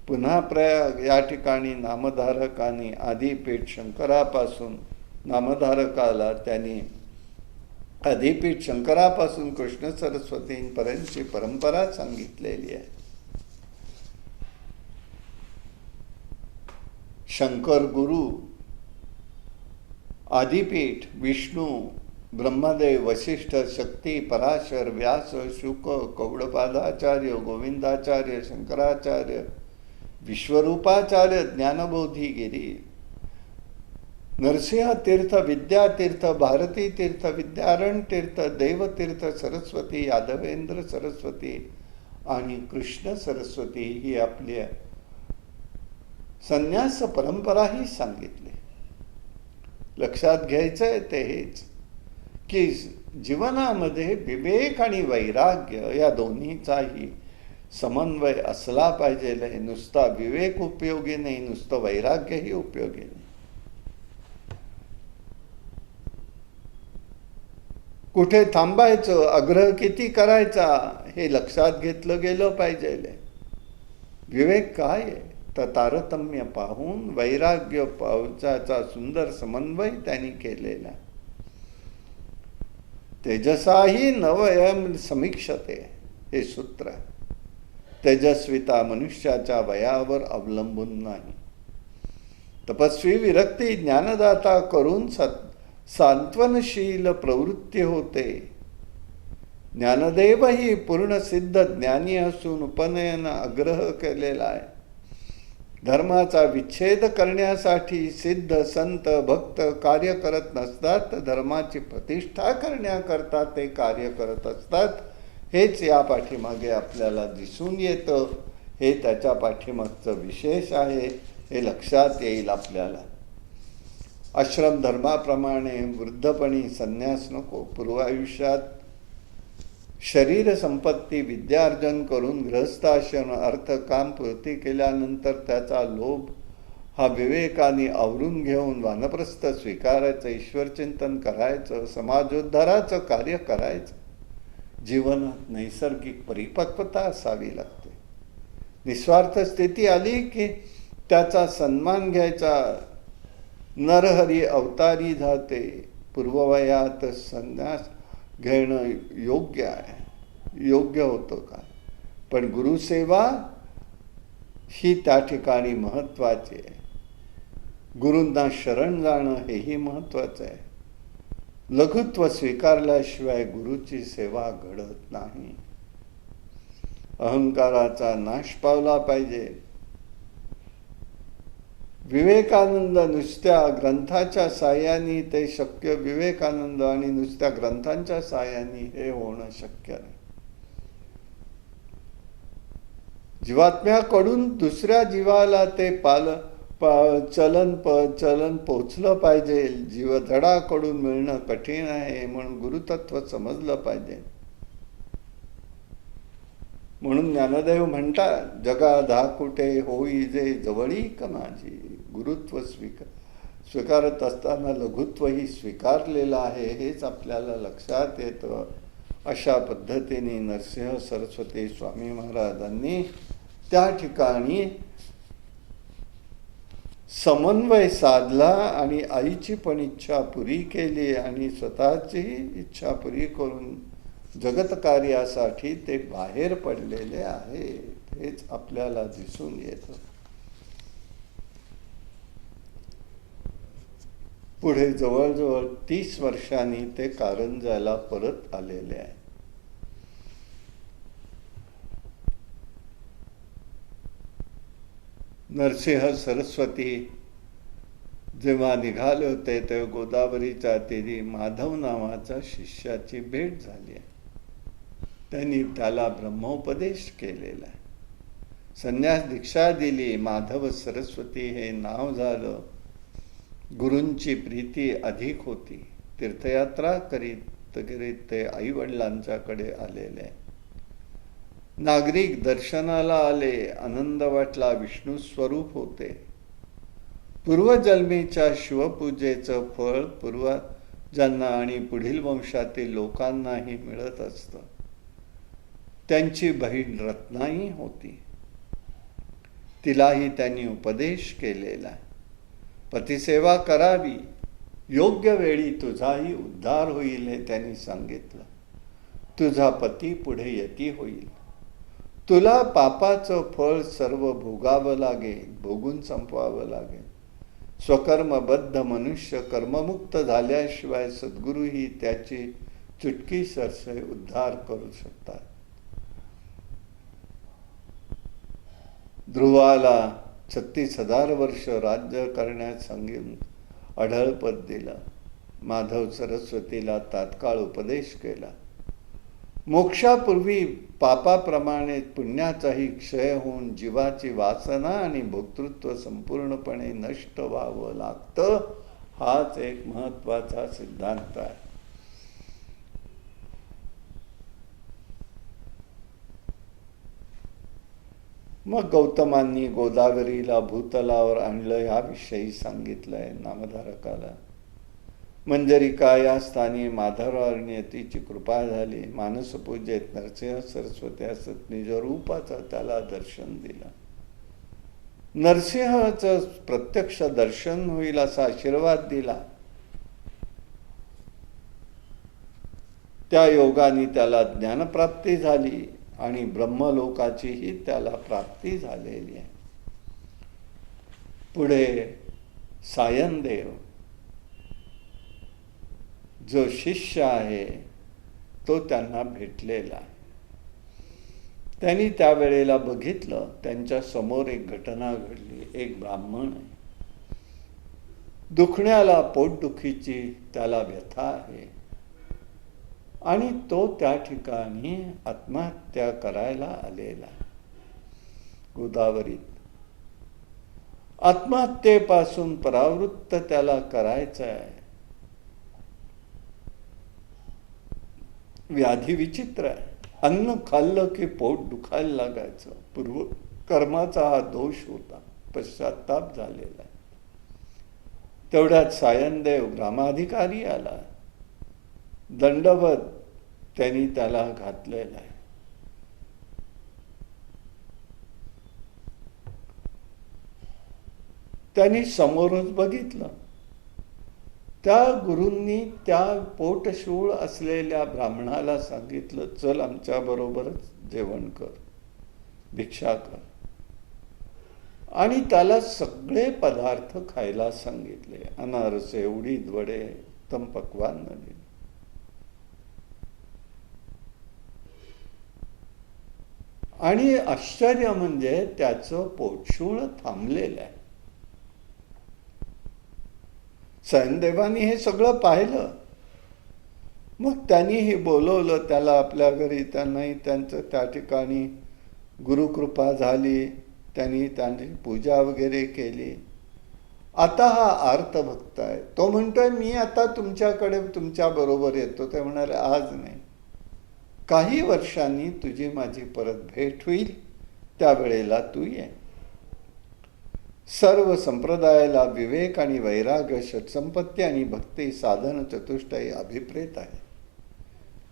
पुन्हा प्रयाग या ठिकाणी नामधारकांनी आदिपीठ शंकरापासून नामधारकाला त्यांनी आदिपीठ शंकरापासून कृष्ण सरस्वतींपर्यंतची परंपरा सांगितलेली आहे. शंकर गुरु, आदिपीठ, विष्णू, ब्रह्मदेव, वशिष्ठ, शक्ती, पराशर, व्यास, शुक, कौडपादाचार्य, गोविंदाचार्य, शंकराचार्य, विश्वरूपाचार्य, ज्ञानबोधीगिरी, नरसिंह तीर्थ, विद्यातीर्थ, भारती तीर्थ, विद्यारण तीर्थ, देवतीर्थ, सरस्वती, यादवेंद्र सरस्वती आणि कृष्ण सरस्वती ही आपली संन्यास परंपराही सांगितली. लक्षात घ्यायचंय ते हेच की जीवनामध्ये विवेक आणि वैराग्य या दोन्हीचाही समन्वय असला पाहिजे. नुसता विवेक उपयोगी नाही, नुसतं वैराग्यही उपयोगी नाही. कुठे थांबायचं, आग्रह किती करायचा हे लक्षात घेतलं गेलं पाहिजे. विवेक काय आहे तर तारतम्य पाहून वैराग्य पावसाचा सुंदर समन्वय त्यांनी केलेला. तेजसाही नवयम समीक्षते हे सूत्र. तेजस्विता मनुष्याच्या वयावर अवलंबून नाही. तपस्वी विरक्ती ज्ञानदाता करून सांत्वनशील प्रवृत्ती होते. ज्ञानदेव ही पूर्ण सिद्ध ज्ञानी असून उपनयन आग्रह केलेला आहे. धर्माचा विच्छेद करण्यासाठी सिद्ध संत भक्त कार्य करत नसतात, धर्माची प्रतिष्ठा करण्याकरता ते कार्य करत असतात. हेच या पाठीमागे आपल्याला दिसून येतं. हे त्याच्या पाठीमागचं विशेष आहे, हे लक्षात येईल आपल्याला. आश्रम धर्माप्रमाणे वृद्धपणी संन्यास नको. पूर्वायुष्यात शरीर संपत्ती विद्यार्जन करून गृहस्थाश्रम अर्थ काम पूर्ती केल्यानंतर त्याचा लोभ हा विवेकाने आवरून घेऊन वानप्रस्थ स्वीकारायचं, ईश्वरचिंतन करायचं, समाजोद्धाराचं कार्य करायचं. जीवनात नैसर्गिक परिपक्वता असावी लागते. निस्वार्थ स्थिती आली की त्याचा सन्मान घ्यायचा. नरहरी अवतारी जाते, पूर्ववयात संन्यास घेणं योग्य आहे, योग्य होतं का? पण गुरुसेवा ही त्या ठिकाणी महत्वाची आहे. गुरूंना शरण जाणं हेही महत्वाचं आहे. लघुत्व स्वीकारल्याशिवाय गुरुची सेवा घडत नाही. अहंकाराचा नाश पावला पाहिजे. विवेकानंद नुसत्या ग्रंथाच्या साह्याने ते शक्य, विवेकानंद आणि नुसत्या ग्रंथांच्या साह्याने हे होणं शक्य नाही. जीवात्म्याकडून दुसऱ्या जीवाला ते चलन पोचलं पाहिजे. जीवधडाकडून मिळणं कठीण आहे, म्हणून गुरुतत्व समजलं पाहिजे. म्हणून ज्ञानदेव म्हणतात, जगा धाकुटे होई जे जवळीक माझी. गुरुत्व स्वीकारत असताना लघुत्वही स्वीकारलेलं आहे, हेच आपल्याला लक्षात येतं. अशा पद्धतीने नरसिंह सरस्वती स्वामी महाराजांनी त्या ठिकाणी समन्वय साधला आणि आईची पण इच्छा पुरी केली आणि स्वतःची इच्छा पुरी करून जगत कार्यासाठी ते बाहेर पडलेले आहेत, हेच आपल्याला दिसून येतं. पुढे जवळजवळ 30 वर्षांनी ते कारंजाला परत आलेले आहे. नरसिंह सरस्वती जेव्हा निघाले होते तेव्हा गोदावरीच्या तीरी माधव नावाच्या शिष्याची भेट झाली आहे. त्यांनी त्याला ब्रह्मोपदेश केलेला आहे, संन्यास दीक्षा दिली. माधव सरस्वती हे नाव झालं. गुरूंची प्रीती अधिक होती. तीर्थयात्रा करीत ते आई वडिलांच्याकडे आलेले. नागरिक दर्शनाला आले, आनंद वाटला. विष्णू स्वरूप होते. पूर्वजन्मीच्या शिवपूजेचं फळ पूर्वजांना आणि पुढील वंशातील लोकांनाही मिळत असतं. त्यांची बहीण रत्नाई होती, तिलाही त्यांनी उपदेश केलेला. पतिसेवा करावी, योग्य वेळी तुझाही उद्धार होईल हे त्यांनी सांगितलं. तुझा पती पुढे यती होईल. तुला पापाचं फळ सर्व भोगावं लागेल, भोगून संपवावं लागेल. स्वकर्मबद्ध मनुष्य कर्ममुक्त झाल्याशिवाय सद्गुरूही त्याची चुटकी सरसे उद्धार करू शकतात. ध्रुवाला 36,000 वर्ष राज्य करण्यास सांगून अढळपद दिलं. माधव सरस्वतीला तात्काळ उपदेश केला. मोक्षापूर्वी पापाप्रमाणे पुण्याचाही क्षय होऊन जीवाची वासना आणि भोक्तृत्व संपूर्णपणे नष्ट व्हावं लागतं. हाच एक महत्वाचा सिद्धांत आहे. मग गौतमांनी गोदावरीला भूतलावर आणलं याविषयी सांगितलंय नामधारकाला. मंजरिका या स्थानी माधवरावांनी अतिची कृपा झाली. मानसपूजेत नरसिंह सरस्वती असत निजरूपाचं त्याला दर्शन दिलं. नरसिंहाचं प्रत्यक्ष दर्शन होईल असा आशीर्वाद दिला. त्या योगाने त्याला ज्ञानप्राप्ती झाली आणि ब्रह्मलोकाचीही त्याला प्राप्ती झालेली आहे. पुढे सायनदेव जो शिष्य आहे तो त्यांना भेटलेला. त्यांनी त्यावेळेला बघितलं, त्यांच्या समोर एक घटना घडली. एक ब्राह्मण आहे, दुखण्याला, पोटदुखीची त्याला व्यथा आहे आणि तो त्या ठिकाणी आत्महत्या करायला आलेला. गोदावरीत आत्महत्येपासून परावृत्त त्याला करायचं आहे. व्याधी विचित्र आहे. अन्न खाल्लं की पोट दुखायला लागायचं. पूर्वकर्माचा हा दोष होता, पश्चाताप झालेला आहे. तेवढ्यात सायनदेव ग्रामाधिकारी आला, दंडवत त्यांनी त्याला घातलेला आहे. त्यांनी समोरच बघितलं, त्या गुरूंनी त्या पोटशूळ असलेल्या ब्राह्मणाला सांगितलं, चल आमच्या बरोबरच जेवण कर, भिक्षा कर. आणि त्याला सगळे पदार्थ खायला सांगितले. अनारसे, उडीद वडे, उत्तम पक्वान्न दिले. आणि आश्चर्य म्हणजे त्याचं पोटशूळ थांबलेलं आहे. सायनदेवानी हे सगळं पाहिलं. मग त्यांनीही बोलवलं त्याला आपल्या घरी. त्यांनाही त्यांचं त्या ठिकाणी गुरुकृपा झाली. त्यांनी त्यांची पूजा वगैरे केली. आता हा आर्त भक्त आहे. तो म्हणतोय, मी आता तुमच्याकडे तुमच्या बरोबर येतो. ते म्हणाले, आज नाही, काही वर्षांनी तुझी माझी परत भेट होईल, त्यावेळेला तू ये. सर्व संप्रदायाला विवेक आणि वैराग्य, षटसंपत्ती आणि भक्ती साधन चतुष्टयी अभिप्रेत आहे.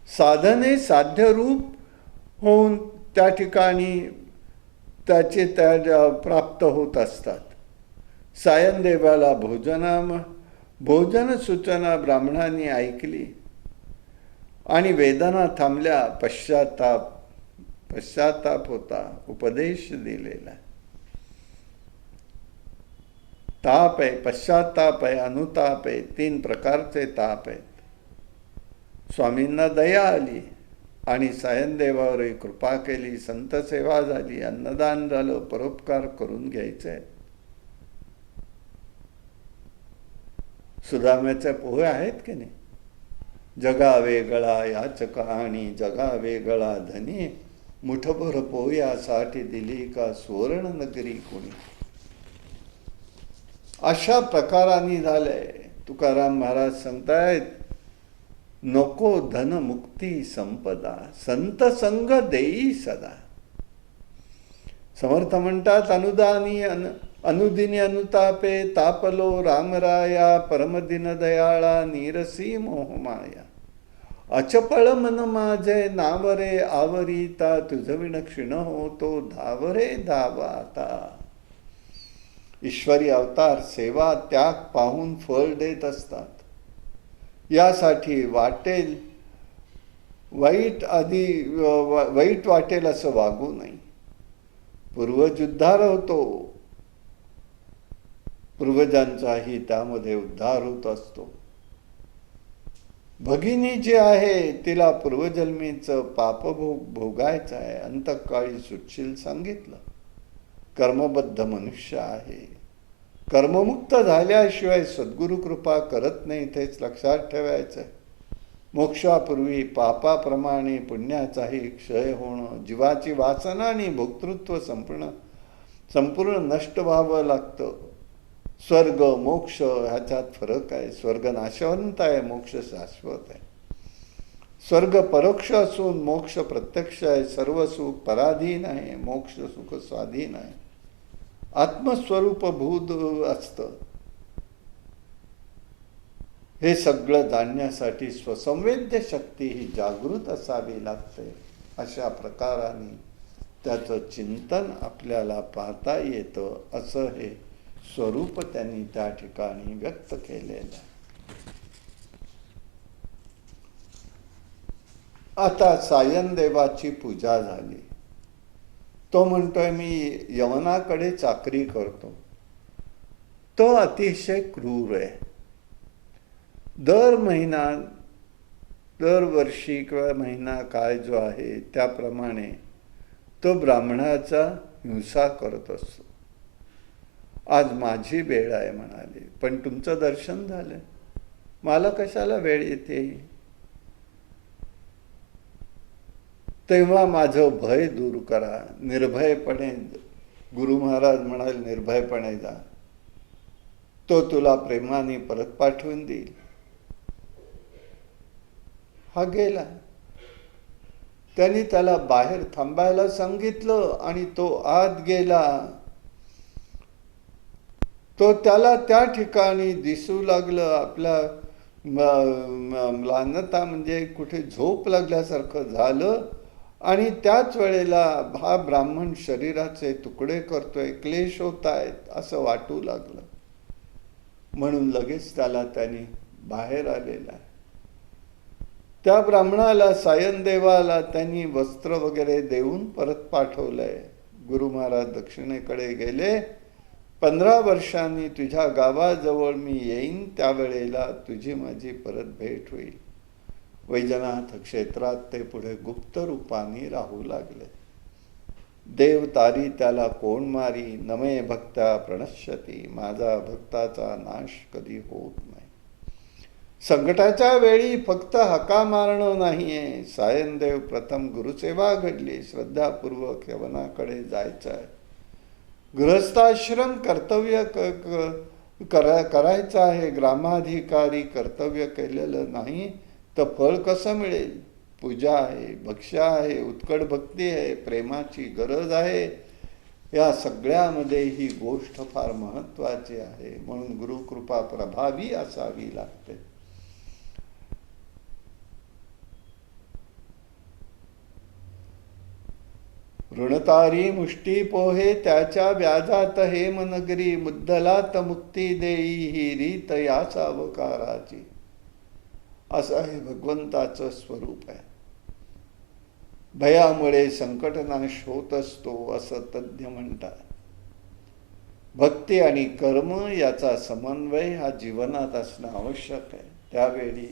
साधने साध्यरूप होऊन त्या ठिकाणी त्याचे त्या प्राप्त होत असतात. सायनदेवाला भोजन सूचना ब्राह्मणांनी ऐकली आणि वेदना थांबल्या. पश्चाताप होता. उपदेश दिलेला. ताप आहे, पश्चाताप आहे, अनुताप आहे. 3 प्रकारचे ताप आहेत. स्वामींना दया आली आणि सायनदेवावरही कृपा केली. संत सेवा झाली, अन्नदान झालं, परोपकार करून घ्यायचे. सुदाम्याचे पोहे आहेत की नाही? जगा वेगळा याचका आणि जगा वेगळा धनी, मुठभर पोह्यासाठी दिली का सुवर्ण नगरी कोणी. अशा प्रकाराने झालंय. तुकाराम महाराज सांगतायत, नको धन मुक्ती संपदा, संत संग देई सदा. समर्थ म्हणतात, अनुदिनी अनुतापे तापलो रामराया, परमदिन दयाळा नीरसी मोहमाया. अचपळ मन माझे नावरे आवरिता, तुझविण क्षीण होतो धावरे धावाता. ईश्वरी अवतार सेवा त्याग पाहून फळ देत असतात. यासाठी वाईट वाटेल असं वागू नये. पूर्वज होतो, पूर्वजांचाही त्यामध्ये उद्धार होत असतो. भगिनी जी आहे तिला पूर्वजन्मीचं पापभोग भोगायचं आहे. अंतकाळी सुटशील सांगितलं. कर्मबद्ध मनुष्य आहे. कर्ममुक्त झाल्याशिवाय सद्गुरु कृपा करत नाही, तेच लक्षात ठेवायचं. मोक्षापूर्वी पापाप्रमाणे पुण्याचाही क्षय होणं, जीवाची वासना आणि भोक्तृत्व संपूर्ण नष्ट व्हावं लागतं. स्वर्ग मोक्ष ह्याच्यात फरक आहे. स्वर्ग नाशवंत आहे, मोक्ष शाश्वत आहे. स्वर्ग परोक्ष असून मोक्ष प्रत्यक्ष आहे. सर्व सुख पराधीन आहे, मोक्ष सुख स्वाधीन आहे. आत्मस्वरूप भूत असतं. हे सगळं जाणण्यासाठी स्वसंवेद्य शक्ती ही जागृत असावी लागते. अशा प्रकाराने त्याचं चिंतन आपल्याला पाहता येतं. असं हे स्वरूप त्यांनी त्या ठिकाणी व्यक्त केलेलं आहे. आता सायनदेवाची पूजा झाली. तो म्हणतोय, मी यवनाकडे चाकरी करतो. तो अतिशय क्रूर आहे. दरवर्षी किंवा महिना काय जो आहे त्याप्रमाणे तो ब्राह्मणाचा हिंसा करत असतो. आज माझी वेळ आहे म्हणाले, पण तुमचं दर्शन झालं, मला कशाला वेळ येते. तेव्हा माझं भय दूर करा, निर्भयपणे. गुरु महाराज म्हणाले, निर्भयपणे जा, तो तुला प्रेमाने परत पाठवून देईल. हा गेला. त्यांनी त्याला बाहेर थांबायला सांगितलं आणि तो आत गेला. तो त्याला त्या ठिकाणी दिसू लागलं. आपल्या म्लानता म्हणजे कुठे झोप लागल्यासारखं झालं. आणि त्याच वेळेला हा ब्राह्मण शरीराचे तुकडे करतोय, क्लेश होत आहेत असं वाटू लागलं. म्हणून लगेच त्याला त्यांनी बाहेर आलेला आहे. त्या ब्राह्मणाला, सायनदेवाला त्यांनी वस्त्र वगैरे देऊन परत पाठवलंय. गुरु महाराज दक्षिणेकडे गेले. 15 वर्षांनी तुझ्या गावाजवळ मी येईन, त्यावेळेला तुझी माझी परत भेट होईल. वैजनाथ क्षेत्रात ते पुढे गुप्त रूपाने राहू लागले. देव तारी त्याला कोण मारी, नमे भक्ता प्रणश्यती, माझा भक्ताचा नाश कधी होत नाही. संकटाच्या वेळी फक्त हाका मारणं नाहीये. सायनदेव प्रथम गुरुसेवा घडली. श्रद्धापूर्वक यवनाकडे जायचं आहे. गृहस्थाश्रम कर्तव्य करायचं आहे. ग्रामाधिकारी कर्तव्य केलेलं नाही तर फळ कसं मिळेल? पूजा आहे, भक्ष्य आहे, उत्कट भक्ती आहे, प्रेमाची गरज आहे. या सगळ्यामध्ये ही गोष्ट फार महत्वाची आहे. म्हणून गुरुकृपा प्रभावी असावी लागते. ऋणतारी मुष्टी पोहे, त्याच्या व्याजात हे मनगिरी, मुद्दलात मुक्ती देई, ही रीत या सावकाराची. असं हे भगवंताचं स्वरूप आहे. भयामुळे संकटनाश होत असतो असं तज्ञ म्हणतात. भक्ती आणि कर्म याचा समन्वय हा जीवनात असणं आवश्यक आहे. त्यावेळी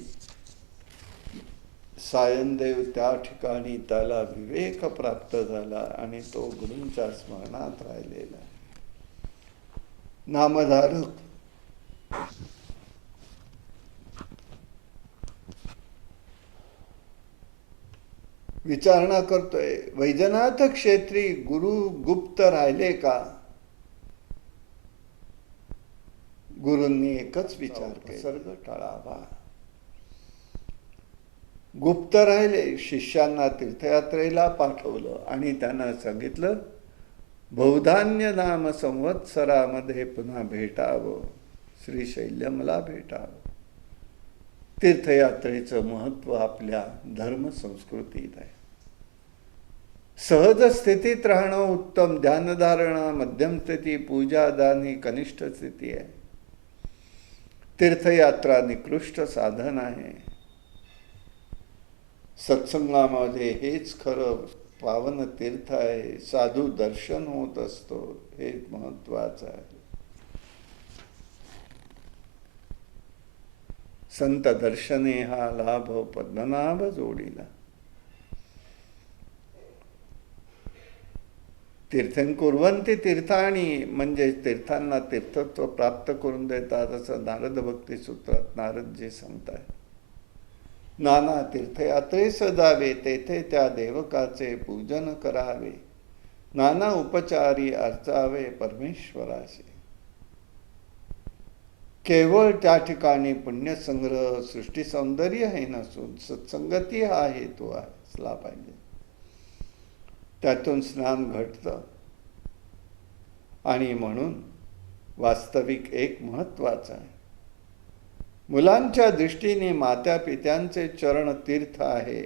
सायनदेव त्या ठिकाणी त्याला विवेक प्राप्त झाला आणि तो गुरूंच्या स्मरणात राहिलेला. नामधारक विचारणा करतोय, वैजनाथ क्षेत्री गुरु गुप्त राहिले का? गुरूंनी एकच विचार केला, सर्ग टळावा. गुप्त राहिले. शिष्यांना तीर्थयात्रेला पाठवलं आणि त्यांना सांगितलं, बहुधान्य नाम संवत्सरामध्ये पुन्हा भेटावं, श्रीशैल्यमला भेटावं. तीर्थयात्रेचं महत्व आपल्या धर्म संस्कृतीत आहे. सहज स्थितीत राहणं उत्तम. ध्यानधारणा मध्यम स्थिती, पूजा दान ही कनिष्ठ स्थिती आहे. तीर्थयात्रा निकृष्ट साधन आहे. सत्संगामध्ये हेच खरं पावन तीर्थ आहे. साधू दर्शन होत असतो, हे महत्वाचं आहे. संत दर्शने हा लाभ पद्मनाभ जोडीला. तीर्थं कुर्वन्ति तीर्थाणी, म्हणजे तीर्थांना तीर्थत्व प्राप्त करून देतात असं नारद भक्ती सूत्रात नारदजी सांगतात. नाना तीर्थयात्रेस जावे, तेथे त्या देवकाचे पूजन करावे. नाना उपचारी अर्चावे परमेश्वराचे. केवळ त्या ठिकाणी पुण्यसंग्रह, सृष्टी सौंदर्य हे नसून सत्संगती हा हेतू असला पाहिजे. त्यातून स्नान घडतं. आणि म्हणून वास्तविक एक महत्वाचं आहे. मुलांच्या दृष्टीने मात्या पित्यांचे चरण तीर्थ आहे.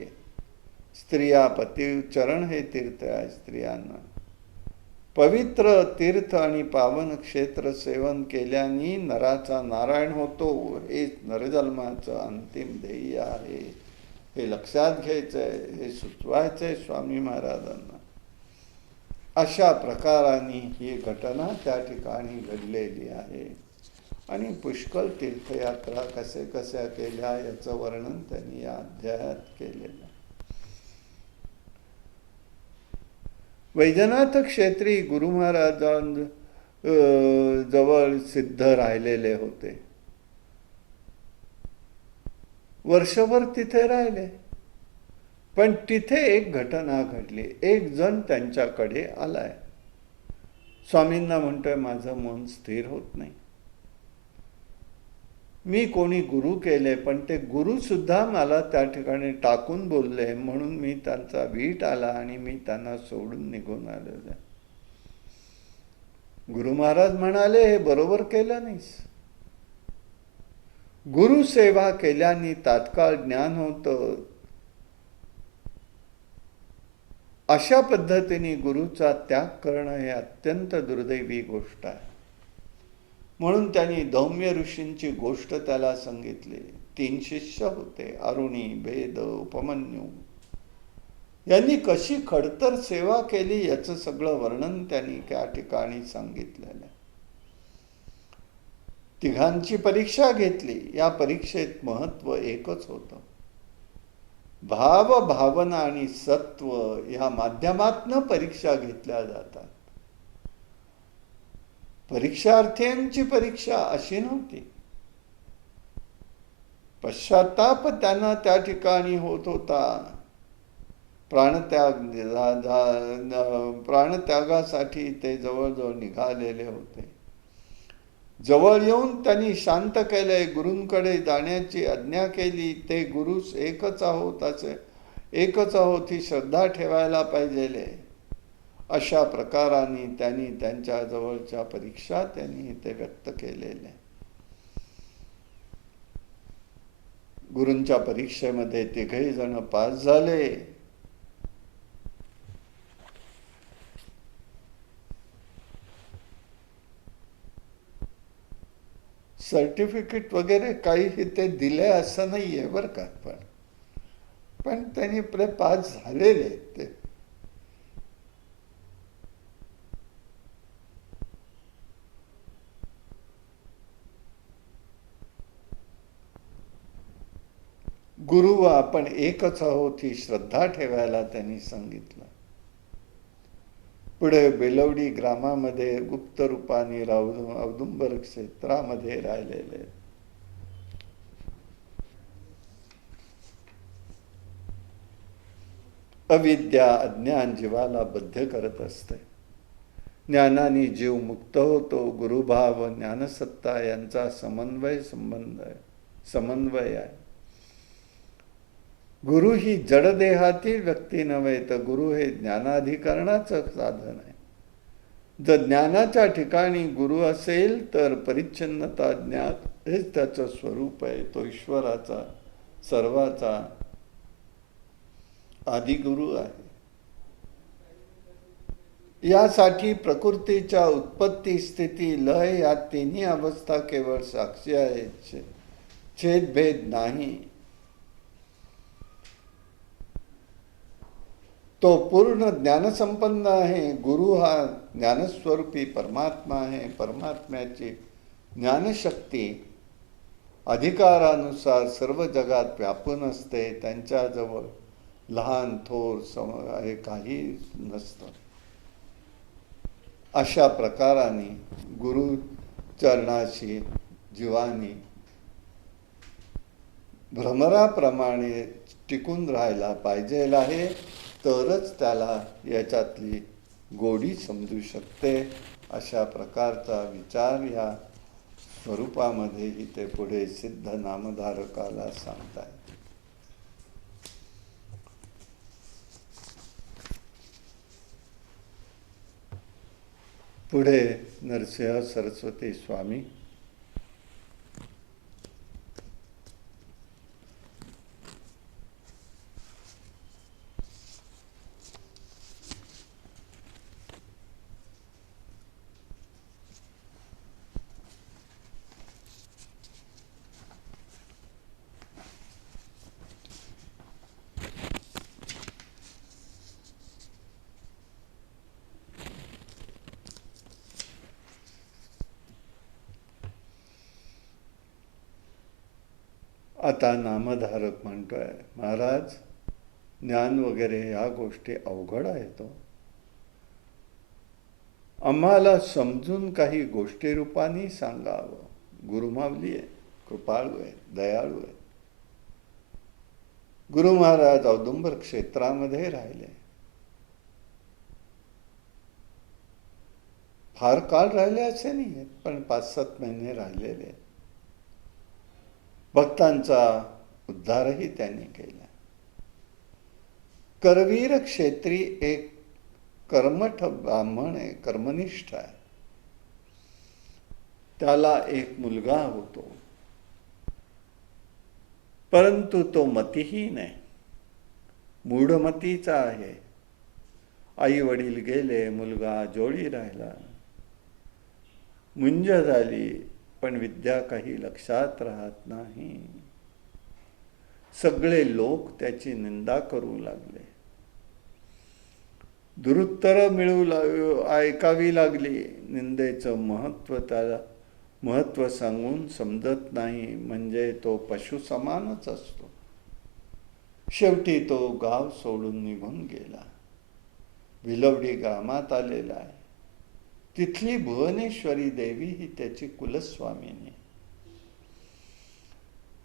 स्त्रिया पती चरण हे तीर्थ आहे. स्त्रियांना पवित्र तीर्थ आणि पावन क्षेत्र सेवन केल्याने नराचा नारायण होतो. हे नरजन्माचं अंतिम ध्येय आहे. हे लक्षात घ्यायचंय, हे सुचवायचंय स्वामी महाराजांना. अशा प्रकाराने ही घटना त्या ठिकाणी घडलेली आहे. आणि पुष्कळ तीर्थयात्रा कशा केल्या याचं वर्णन त्यांनी या अध्यायात केलेलं. वैजनाथ क्षेत्री गुरु महाराजां जवळ सिद्ध राहिलेले होते. वर्षभर तिथे राहिले. पण तिथे एक घटना घडली. एक जण त्यांच्याकडे आलाय. स्वामींना म्हणतोय, माझं मन स्थिर होत नाही. मी कोणी गुरु केले, पण ते गुरु सुद्धा मला त्या ठिकाणी टाकून बोलले, म्हणून मी त्यांचा वीट आला आणि मी त्यांना सोडून निघून आलेलो आहे. गुरु महाराज म्हणाले, हे बरोबर केलं नाहीस. गुरु सेवा केल्याने तात्काळ ज्ञान होतं. अशा पद्धतीने गुरुचा त्याग करणं हे अत्यंत दुर्दैवी गोष्ट आहे. म्हणून त्यांनी धौम्य ऋषींची गोष्ट त्याला सांगितली. 3 शिष्य होते, अरुणी, भेद, उपमन्यू. यांनी कशी खडतर सेवा केली याचं सगळं वर्णन त्यांनी त्या ठिकाणी सांगितलेलं आहे. तिघांची परीक्षा घेतली. या परीक्षेत महत्व एकच होतं. भाव, भावना आणि सत्व या माध्यमातनं परीक्षा घेतल्या जातात. परीक्षार्थ्यांची परीक्षा अशी नव्हती. पश्चाताप त्यांना त्या ठिकाणी होत होता. प्राणत्यागासाठी ते जवळजवळ निघालेले होते. जवळ येऊन त्यांनी शांत केले, गुरूंकडे जाण्याची आज्ञा केली. ते गुरु एकच आहोत, असे एकच आहोत ही श्रद्धा ठेवायला पाहिजे. अशा प्रकाराने त्यांनी त्यांच्या जवळच्या परीक्षा त्यांनी ते व्यक्त केलेल्या. गुरूंच्या परीक्षेमध्ये तिघही जण पास झाले. सर्टिफिकेट वगैरे काही ते दिले असं नाहीये बरं का, पण त्यांनी पास झालेले ते. गुरु आपण एकच आहोत ही श्रद्धा ठेवायला त्यांनी सांगितलं. पुढे बेलवडी ग्रामामध्ये गुप्त रूपाने औदुंबर क्षेत्रामध्ये राहिलेले. अविद्या, अज्ञान जीवाला बद्ध करत असते. ज्ञानाने जीव मुक्त होतो. गुरुभाव, ज्ञानसत्ता यांचा समन्वय आहे. गुरु ही जडदेहातील व्यक्ती नव्हे, तर गुरु हे ज्ञानाधिकरणाचं साधन आहे. जर ज्ञानाच्या ठिकाणी गुरु असेल तर परिच्छिन्नता ज्ञान हेच त्याचं स्वरूप आहे. तो ईश्वराचा सर्वाचा आदिगुरु आहे. यासाठी प्रकृतीच्या उत्पत्ती, स्थिती, लय या तिन्ही अवस्था केवळ साक्षी आहेत, छेदभेद नाही. तो पूर्ण ज्ञानसंपन्न आहे. गुरु हा ज्ञानस्वरूपी परमात्मा आहे. परमात्म्याची ज्ञानशक्ती अधिकारानुसार सर्व जगात व्यापून असते. त्यांच्याजवळ लहान थोर हे काही नसतं. अशा प्रकाराने गुरु चरणाशी जीवानी भ्रमराप्रमाणे टिकून राहायला पाहिजे आहे, तरच त्याला याच्यातली गोडी समजू शकते. अशा प्रकारचा विचार या स्वरूपामध्येही ते पुढे सिद्ध नामधारकाला सांगताय. पुढे नरसिंह सरस्वती स्वामी आता नामधारक म्हणतोय, महाराज ज्ञान वगैरे या गोष्टी अवघड आहेत. आम्हाला समजून काही गोष्टी रूपाने सांगावं. गुरुमावली आहे, कृपाळू आहे, दयाळू आहे. गुरु महाराज औदुंबर क्षेत्रामध्ये राहिले. फार काळ राहिले असे नाही, पण 5-7 महिने राहिलेले. भक्तांचा उद्धारही त्यांनी केला. करवीर क्षेत्री एक कर्मठ ब्राह्मण आहे, कर्मनिष्ठ आहे. त्याला एक मुलगा होतो, परंतु तो मतिहीन आहे, मूढमतीचा आहे. आई वडील गेले, मुलगा जोडी राहिला. मुंज झाली, पण विद्या काही लक्षात राहत नाही. सगळे लोक त्याची निंदा करू लागले, दुरुत्तर ऐकावी लागली. निंदेचं महत्व त्याला महत्व सांगून समजत नाही, म्हणजे तो पशु समानच असतो. शेवटी तो गाव सोडून निघून गेला. विलवडी ग्रामात आलेला आहे. तिथली भुवनेश्वरी देवी ही त्याची कुलस्वामिनी.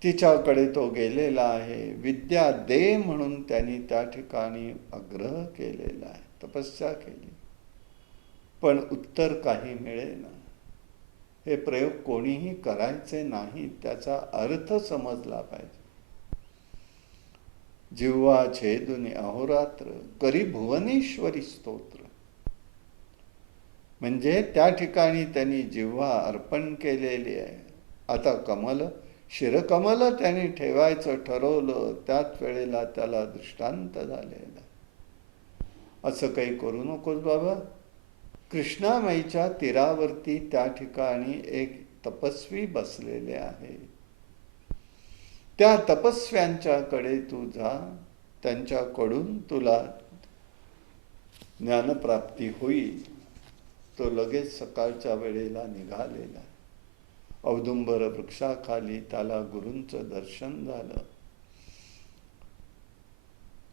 तिच्याकडे तो गेलेला आहे. विद्या दे म्हणून त्यांनी त्या ठिकाणी आग्रह केलेला आहे, तपस्या केली, पण उत्तर काही मिळेना. हे प्रयोग कोणीही करायचे नाही, त्याचा अर्थ समजला पाहिजे. जिव्हा छेदुनी अहोरात्र करी भुवनेश्वरी स्तोत्र, म्हणजे त्या ठिकाणी त्यांनी जिव्हा अर्पण केलेली आहे. आता शिरकमल त्यांनी ठेवायचं ठरवलं, त्याच वेळेला त्याला दृष्टांत झालेला. असं काही करू नकोस बाबा. कृष्णामाईच्या तीरावरती त्या ठिकाणी एक तपस्वी बसलेले आहे. त्या तपस्व्यांच्याकडे तू जा, त्यांच्याकडून तुला ज्ञानप्राप्ती होईल. तो लगेच सकाळच्या वेळेला निघालेला. औदुंबर वृक्षाखाली त्याला गुरूंचं दर्शन झालं.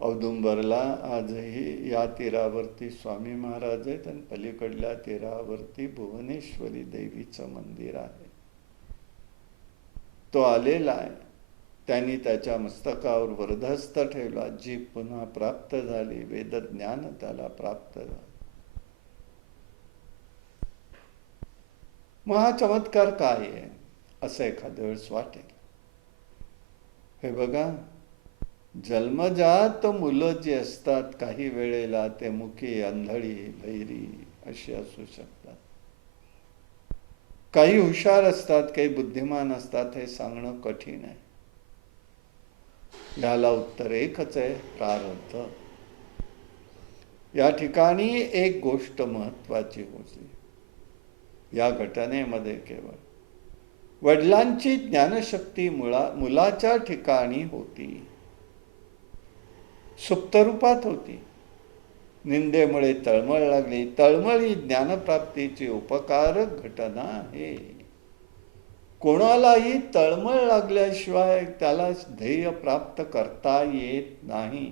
औदुंबरला आजही या तीरावरती स्वामी महाराज आहेत आणि पलीकडल्या तीरावरती भुवनेश्वरी देवीचं मंदिर आहे. तो आलेला आहे. त्यांनी त्याच्या मस्तकावर वरदहस्त ठेवला. जी पुन्हा प्राप्त झाली, वेदज्ञान त्याला प्राप्त झालं. मग हा चमत्कार काय आहे असं एखाद्या वेळेस वाटेल. हे बघा, जन्मजात मुलं जी असतात, काही वेळेला ते मुकी, आंधळी, बहिरी अशी असू शकतात. काही हुशार असतात, काही बुद्धिमान असतात. हे सांगणं कठीण आहे. याला उत्तर एकच आहे, प्रारब्ध. या ठिकाणी एक गोष्ट महत्वाची होती. या घटनेमध्ये केवळ वडिलांची ज्ञानशक्ती मुलाच्या ठिकाणी होती, सुप्तरूपात होती. निंदेमुळे तळमळ लागली. तळमळ ही ज्ञानप्राप्तीची उपकारक घटना आहे. कोणालाही तळमळ लागल्याशिवाय त्याला ध्येय प्राप्त करता येत नाही.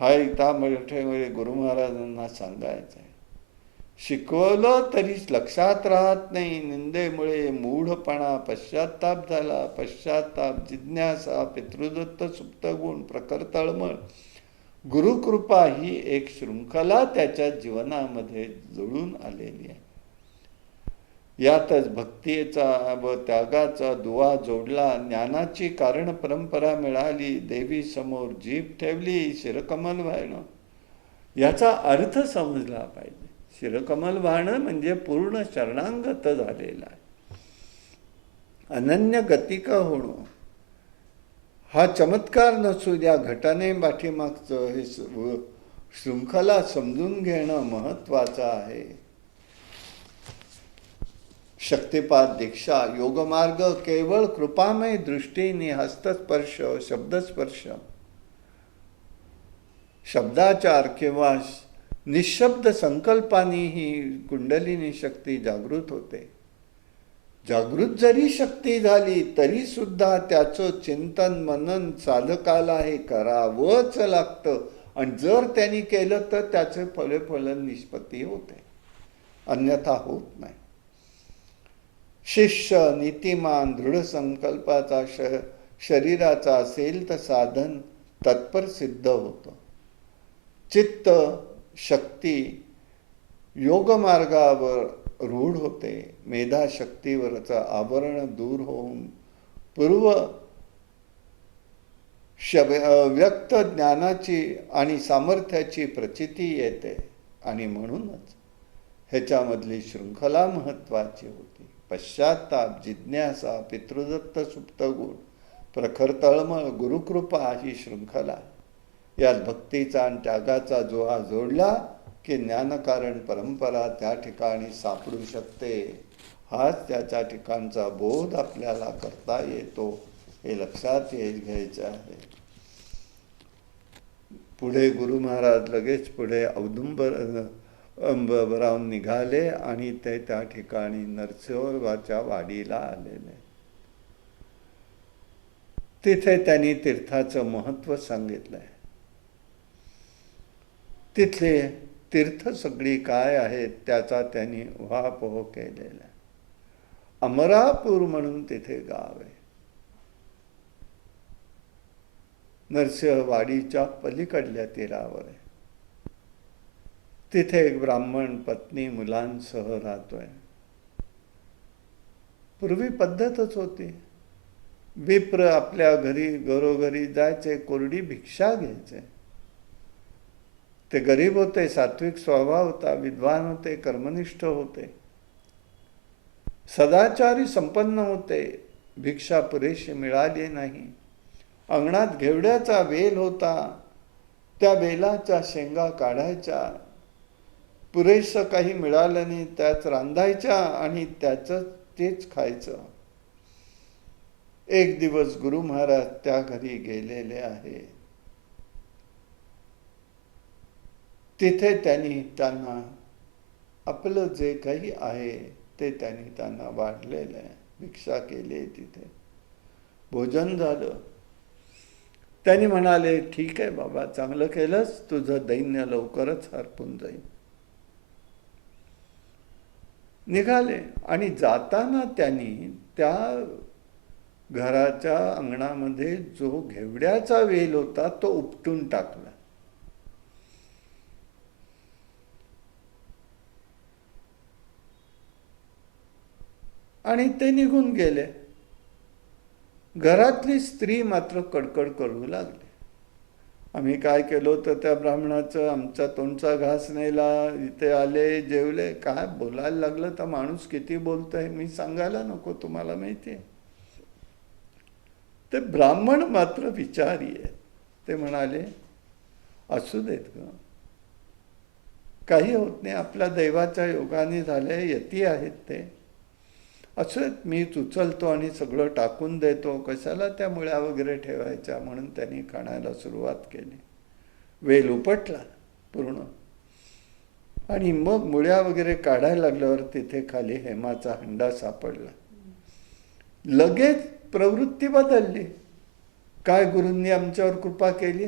हा एकदा मोठे गुरु महाराजांना सांगायचं आहे. शिकवलं तरी लक्षात राहत नाही. निंदेमुळे मूढपणा, पश्चाताप झाला. पश्चाताप, जिज्ञासा, पितृदत्त सुप्त गुण, प्रखर तळमळ, गुरुकृपा ही एक शृंखला त्याच्या जीवनामध्ये जुळून आलेली आहे. यातच भक्तीचा व त्यागाचा दुवा जोडला. ज्ञानाची कारण परंपरा मिळाली. देवी समोर जीभ ठेवली. शिरकमल वाहणं, याचा अर्थ समजला पाहिजे. शिरकमल वाहणं म्हणजे पूर्ण शरणांगत झालेला आहे, अनन्य गतिका होणं. हा चमत्कार नसून या घटने पाठीमागचं हे शृंखला समजून घेणं महत्वाचं आहे. शक्तिपात दीक्षा, योगमार्ग केवळ कृपामय दृष्टीने हस्तस्पर्श, शब्दस्पर्श, शब्दाचार किंवा निशब्द संकल्पानी ही कुंडलिनी शक्ती जागृत होते. जागृत जरी शक्ती झाली तरी सुद्धा त्याचं चिंतन मनन साधकाला हे करावंच लागतं. आणि जर त्यांनी केलं तर त्याचे फलन निष्पत्ती होते, अन्यथा होत नाही. शिष्य नीतिमान दृढ संकल्पाचा शरीराचा असेल तर साधन तत्पर सिद्ध होतं. चित्त शक्ती योगमार्गावर रूढ होते. मेधा शक्तीवरचं आवरण दूर होऊन पूर्व व्यक्त ज्ञानाची आणि सामर्थ्याची प्रचिती येते आणि म्हणूनच ह्याच्यामधली शृंखला महत्वाची होती. पश्चाताप, जिज्ञासा, पितृदत्त सुप्त गुण, प्रखर तळमळ, गुरुकृपा ही शृंखला. यात भक्तीचा आणि त्यागाचा जोहा जोडला की ज्ञानकारण परंपरा त्या ठिकाणी सापडू शकते. हाच त्याच्या ठिकाणचा बोध आपल्याला करता येतो, हे लक्षात घ्यायचं आहे. पुढे गुरु महाराज लगेच पुढे औदुंबरावून निघाले आणि ते त्या ठिकाणी नरसोबाच्या वाडीला आलेले. तिथे त्यांनी तीर्थाचं महत्व सांगितलंय. तिथले तीर्थ सगळी काय आहेत त्याचा त्यांनी उहापोह केलेला. अमरापूर म्हणून तिथे गाव आहे. नरसिंहवाडीच्या पलीकडल्या तीरावर आहे. तिथे एक ब्राह्मण पत्नी मुलांसह राहतोय. पूर्वी पद्धतच होती, विप्र आपल्या घरी घरोघरी जायचे, कोरडी भिक्षा घ्यायचे. ते गरीब होते, सात्विक स्वभाव होता, विद्वान होते, कर्मनिष्ठ होते, सदाचारी संपन्न होते. भिक्षा पुरेशी मिळाली नाही. अंगणात घेवड्याचा वेल होता, त्या वेलाच्या शेंगा काढायच्या. पुरेसं काही मिळालं नाही, त्याच रांधायच्या आणि त्याचं तेच खायचं. एक दिवस गुरु महाराज त्या घरी गेलेले आहे. तिथे त्यांना आपलं जे काही आहे ते त्यांना वाढलेलं आहे. भिक्षा केली, तिथे भोजन झालं. त्यांनी म्हणाले, ठीक आहे बाबा, चांगलं केलंस, तुझं दैन्य लवकरच हरपून जाईल. निघाले आणि जाताना त्यांनी त्या घराच्या अंगणामध्ये जो घेवड्याचा वेल होता तो उपटून टाकला. आणि ते निघून गेले. घरातली स्त्री मात्र कडकड करू लागली. आम्ही काय केलो तर त्या ब्राह्मणाचं आमचा तोंडचा घास नेला, इथे आले, जेवले. काय बोलायला लागलं तर माणूस किती बोलतोय मी सांगायला नको, तुम्हाला माहिती आहे. ते ब्राह्मण मात्र विचारी आहे. ते म्हणाले, असू देत ग, काही होत नाही, आपल्या दैवाच्या योगाने झाले, यती आहेत ते, असंच मीच उचलतो आणि सगळं टाकून देतो, कशाला त्या मुळ्या वगैरे ठेवायच्या. म्हणून त्यांनी खाण्याला सुरुवात केली. वेल उपटला पूर्ण आणि मग मुळ्या वगैरे काढायला लागल्यावर तिथे खाली हेमाचा हंडा सापडला. लगेच प्रवृत्ती बदलली. काय गुरूंनी आमच्यावर कृपा केली,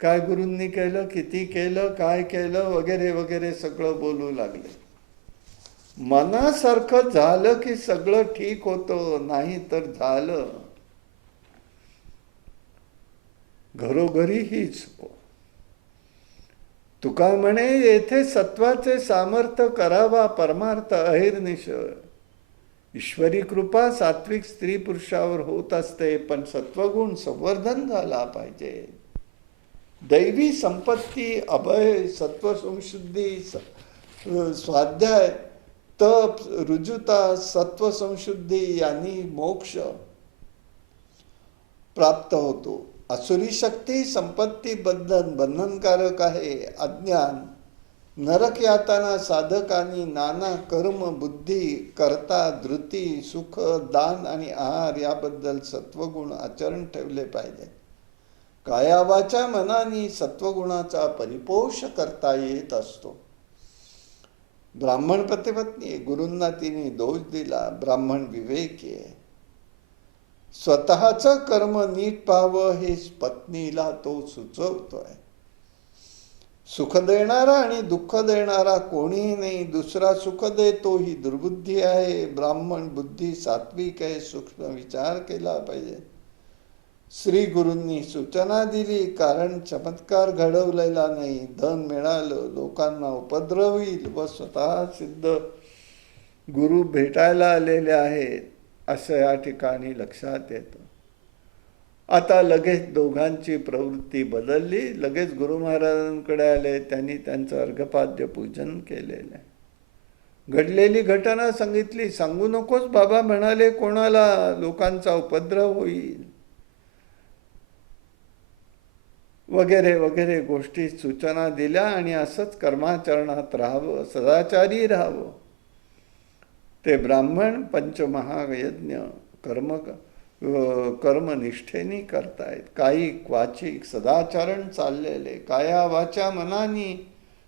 काय गुरूंनी केलं, किती केलं, काय केलं वगैरे वगैरे सगळं बोलू लागले. मनासारखं झालं की सगळं ठीक होतं, नाही तर झालं घरोघरी हीच. तुका म्हणे, येथे सत्वाचे सामर्थ्य करावा परमार्थ अहिर्निश. ईश्वरी कृपा सात्विक स्त्री पुरुषावर होत असते, पण सत्वगुण संवर्धन झाला पाहिजे. दैवी संपत्ती, अभय, सत्वसंशुद्धी, स्वाध्याय, तप, रुजुता, सत्वसंशुद्धी यांनी मोक्ष प्राप्त होतो. असुरी शक्ती, संपत्ती बंधनकारक आहे. अज्ञान, नरक यातना, साधकांनी नाना कर्म, बुद्धी, कर्ता, धृती, सुख, दान आणि आहार याबद्दल सत्वगुण आचरण ठेवले पाहिजे. कायावाच्या मनाने सत्वगुणाचा परिपोष करता येत असतो. ब्राह्मण पतिपत्नी, गुरूंना तिने दोष दिला. ब्राह्मण विवेकी आहे, स्वतःचं कर्म नीट पाहावं हे पत्नीला तो सुचवतोय. सुख देणारा आणि दुःख देणारा कोणीही नाही, दुसरा सुख देतो ही दुर्बुद्धी आहे. ब्राह्मण बुद्धी सात्विक आहे, सूक्ष्म विचार केला पाहिजे. श्री गुरूंनी सूचना दिली, कारण चमत्कार घडवलेला नाही. धन मिळालं, लोकांना उपद्रव होईल व स्वतः सिद्ध गुरु भेटायला आलेले आहेत. असं या ठिकाणी लक्षात येतं. आता लगेच दोघांची प्रवृत्ती बदलली. लगेच गुरु महाराजांकडे आले. त्यांनी त्यांचं अर्घपाद्य पूजन केलेलं आहे. घडलेली घटना सांगितली. सांगू नकोस बाबा म्हणाले कोणाला, लोकांचा उपद्रव होईल वगैरे वगैरे गोष्टी सूचना दिल्या. आणि असंच कर्माचरणात राहावं, सदाचारी राहावं. ते ब्राह्मण पंचमहायज्ञ कर्मनिष्ठेने करतायत. काही क्वाचिक सदाचरण चाललेले, काया वाचा मनानी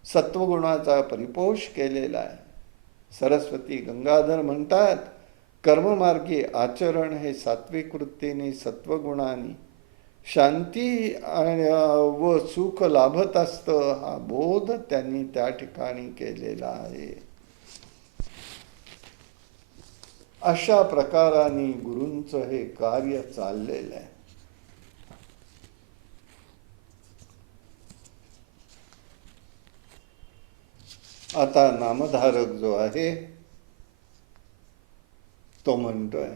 सत्वगुणाचा परिपोष केलेला आहे. सरस्वती गंगाधर म्हणतात, कर्ममार्गी आचरण हे सात्विक वृत्तीने सत्वगुणाने शांती व सुख लाभत असतं, हा बोध त्यांनी त्या ठिकाणी केलेला आहे. अशा प्रकाराने गुरूंचं हे कार्य चाललेलं आहे. आता नामधारक जो आहे तो म्हणतोय,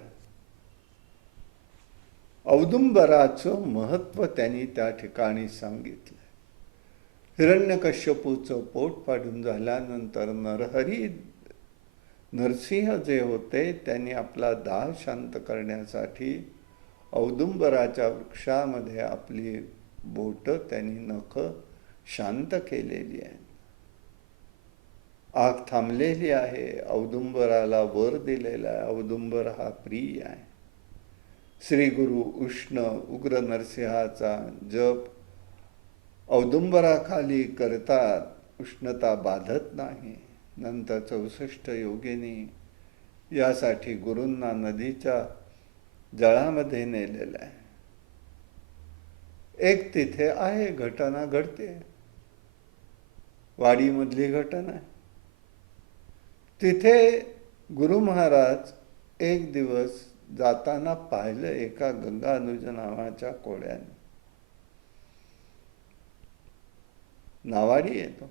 औदुंबराचं महत्व त्यांनी त्या ठिकाणी सांगितलं. हिरण्यकश्यपूचं पोट फाडून झाल्यानंतर नरसिंह जे होते त्यांनी आपला दाह शांत करण्यासाठी औदुंबराच्या वृक्षामध्ये आपली बोट, त्यांनी नख शांत केलेली आहे. आग थांबलेली आहे. औदुंबराला वर दिलेला आहे. औदुंबर हा प्रिय आहे. श्री गुरु उष्ण उग्र नरसिंहाचा जप औदुंबराखाली करतात. उष्णता बाधत नाही. नंतर 64 योगिनी यासाठी गुरूंना नदीच्या जळामध्ये नेलेलं आहे. एक तिथे आहे, घटना घडते, वाडीमधली घटना आहे. तिथे गुरु महाराज एक दिवस जाताना पाहिलं एका गंगानुज नावाच्या कोळ्याने. नावाडी येतो.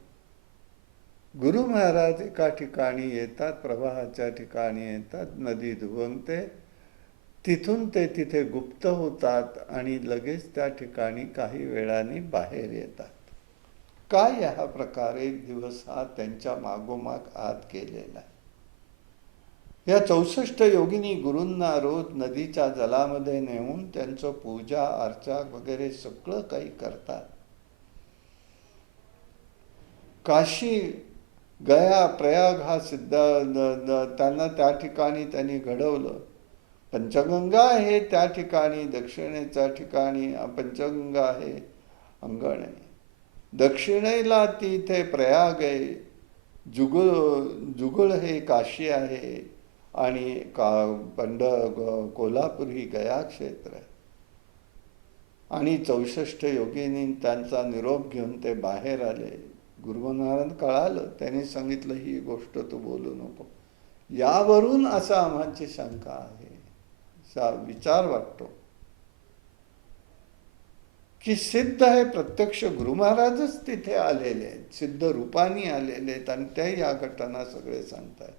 गुरु महाराज एका ठिकाणी येतात, प्रवाहाच्या ठिकाणी येतात, नदी दुभंगते, तिथून ते तिथे गुप्त होतात आणि लगेच त्या ठिकाणी काही वेळाने बाहेर येतात. काय हा प्रकार एक दिवस हा त्यांच्या मागोमाग आत गेलेला आहे. या 64 योगिनी गुरूंना रोज नदीच्या जलामध्ये नेऊन त्यांचं पूजा अर्चा वगैरे सगळं काही करतात. काशी गया प्रयाग हा सिद्ध त्यांना त्या ठिकाणी त्यांनी घडवलं. पंचगंगा आहे त्या ठिकाणी, दक्षिणेच्या ठिकाणी पंचगंगा आहे, अंगण आहे. दक्षिणेला तिथे प्रयाग आहे, जुगळ हे काशी आहे आणि कोल्हापूर ही गया क्षेत्र आहे. आणि 64 योगिनी त्यांचा निरोप घेऊन ते बाहेर आले. गुरुनारायण कळालं, त्यांनी सांगितलं ही गोष्ट तू बोलू नको. यावरून असा आम्हाची शंका आहे, असा विचार वाटतो की सिद्ध आहे, प्रत्यक्ष गुरु महाराजच तिथे आलेले आहेत, सिद्ध रूपाने आलेले आहेत आणि त्या या घटना सगळे सांगतात.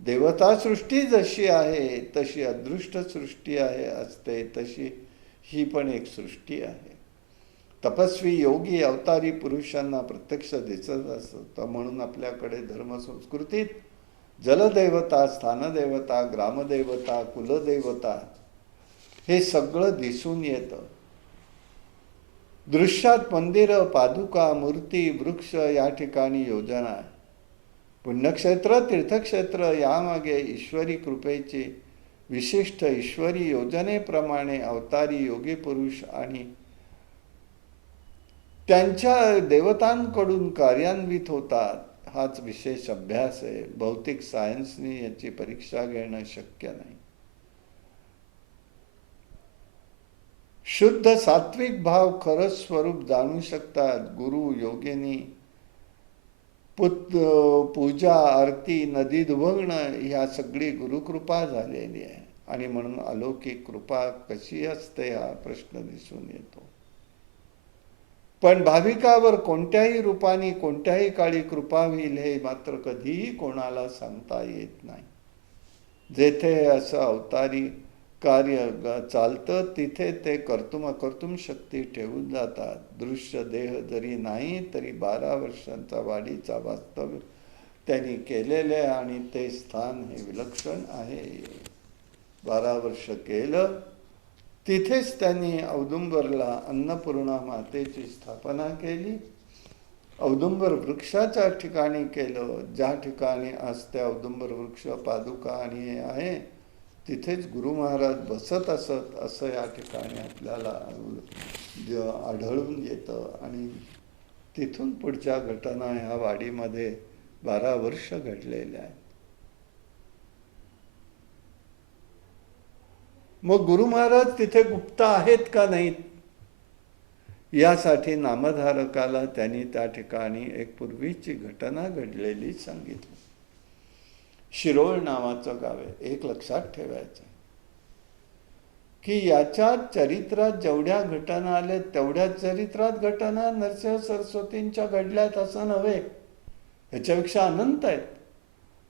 देवता सृष्टी जशी आहे तशी अदृष्ट सृष्टी आहे असते, तशी ही पण एक सृष्टी आहे. तपस्वी योगी अवतारी पुरुषांना प्रत्यक्ष दिसत असतं. म्हणून आपल्याकडे धर्मसंस्कृतीत जलदेवता, स्थानदेवता, ग्रामदेवता, कुलदेवता हे सगळं दिसून येतं. दृश्यात मंदिरं, पादुका, मूर्ती, वृक्ष या ठिकाणी योजना आहे. पुण्यक्षेत्र, तीर्थक्षेत्र यामागे ईश्वरी कृपेची विशिष्ट ईश्वरी योजनेप्रमाणे अवतारी योगी पुरुष आणि त्यांच्या देवतांकडून कार्यान्वित होतात. हाच विशेष अभ्यास आहे. भौतिक सायन्सने याची परीक्षा घेणं शक्य नाही. शुद्ध सात्विक भाव खरंच स्वरूप जाणू शकतात. गुरु योगिनी पूजा आरती नदी दुभंगणं ह्या सगळी गुरुकृपा झालेली आहे. आणि म्हणून अलौकिक कृपा कशी असते हा प्रश्न दिसून येतो. पण भाविकावर कोणत्याही रूपाने कोणत्याही काळी कृपा होईल हे मात्र कधीही कोणाला सांगता येत नाही. जेथे असं अवतारी कार्य चालतं तिथे ते कर्तुम अकर्तुम शक्ती ठेवून जातात. दृश्य देह जरी नाही तरी 12 वर्षांचा वाढीचा वास्तव्य त्यांनी केलेले आणि ते स्थान हे विलक्षण आहे. 12 वर्ष केलं. तिथेच त्यांनी औदुंबरला अन्नपूर्णा मातेची स्थापना केली. औदुंबर वृक्षाच्या ठिकाणी केलं. ज्या ठिकाणी आज त्या औदुंबर वृक्ष पादुका आणि हे आहे तिथेच गुरु महाराज बसत असत असं या ठिकाणी आपल्याला आढळून येतं. आणि तिथून पुढच्या घटना ह्या वाडीमध्ये 12 वर्ष घडलेल्या आहेत. मग गुरु महाराज तिथे गुप्त आहेत का नाहीत यासाठी नामधारकाला त्यांनी त्या ठिकाणी एक पूर्वीची घटना घडलेली सांगितली. शिरोळ नावाचं गाव आहे. एक लक्षात ठेवायचं की याच्या चरित्रात जेवढ्या घटना आल्या तेवढ्या चरित्रात घटना नरसिंह सरस्वतींच्या घडल्यात असं नव्हे, ह्याच्यापेक्षा अनंत आहेत.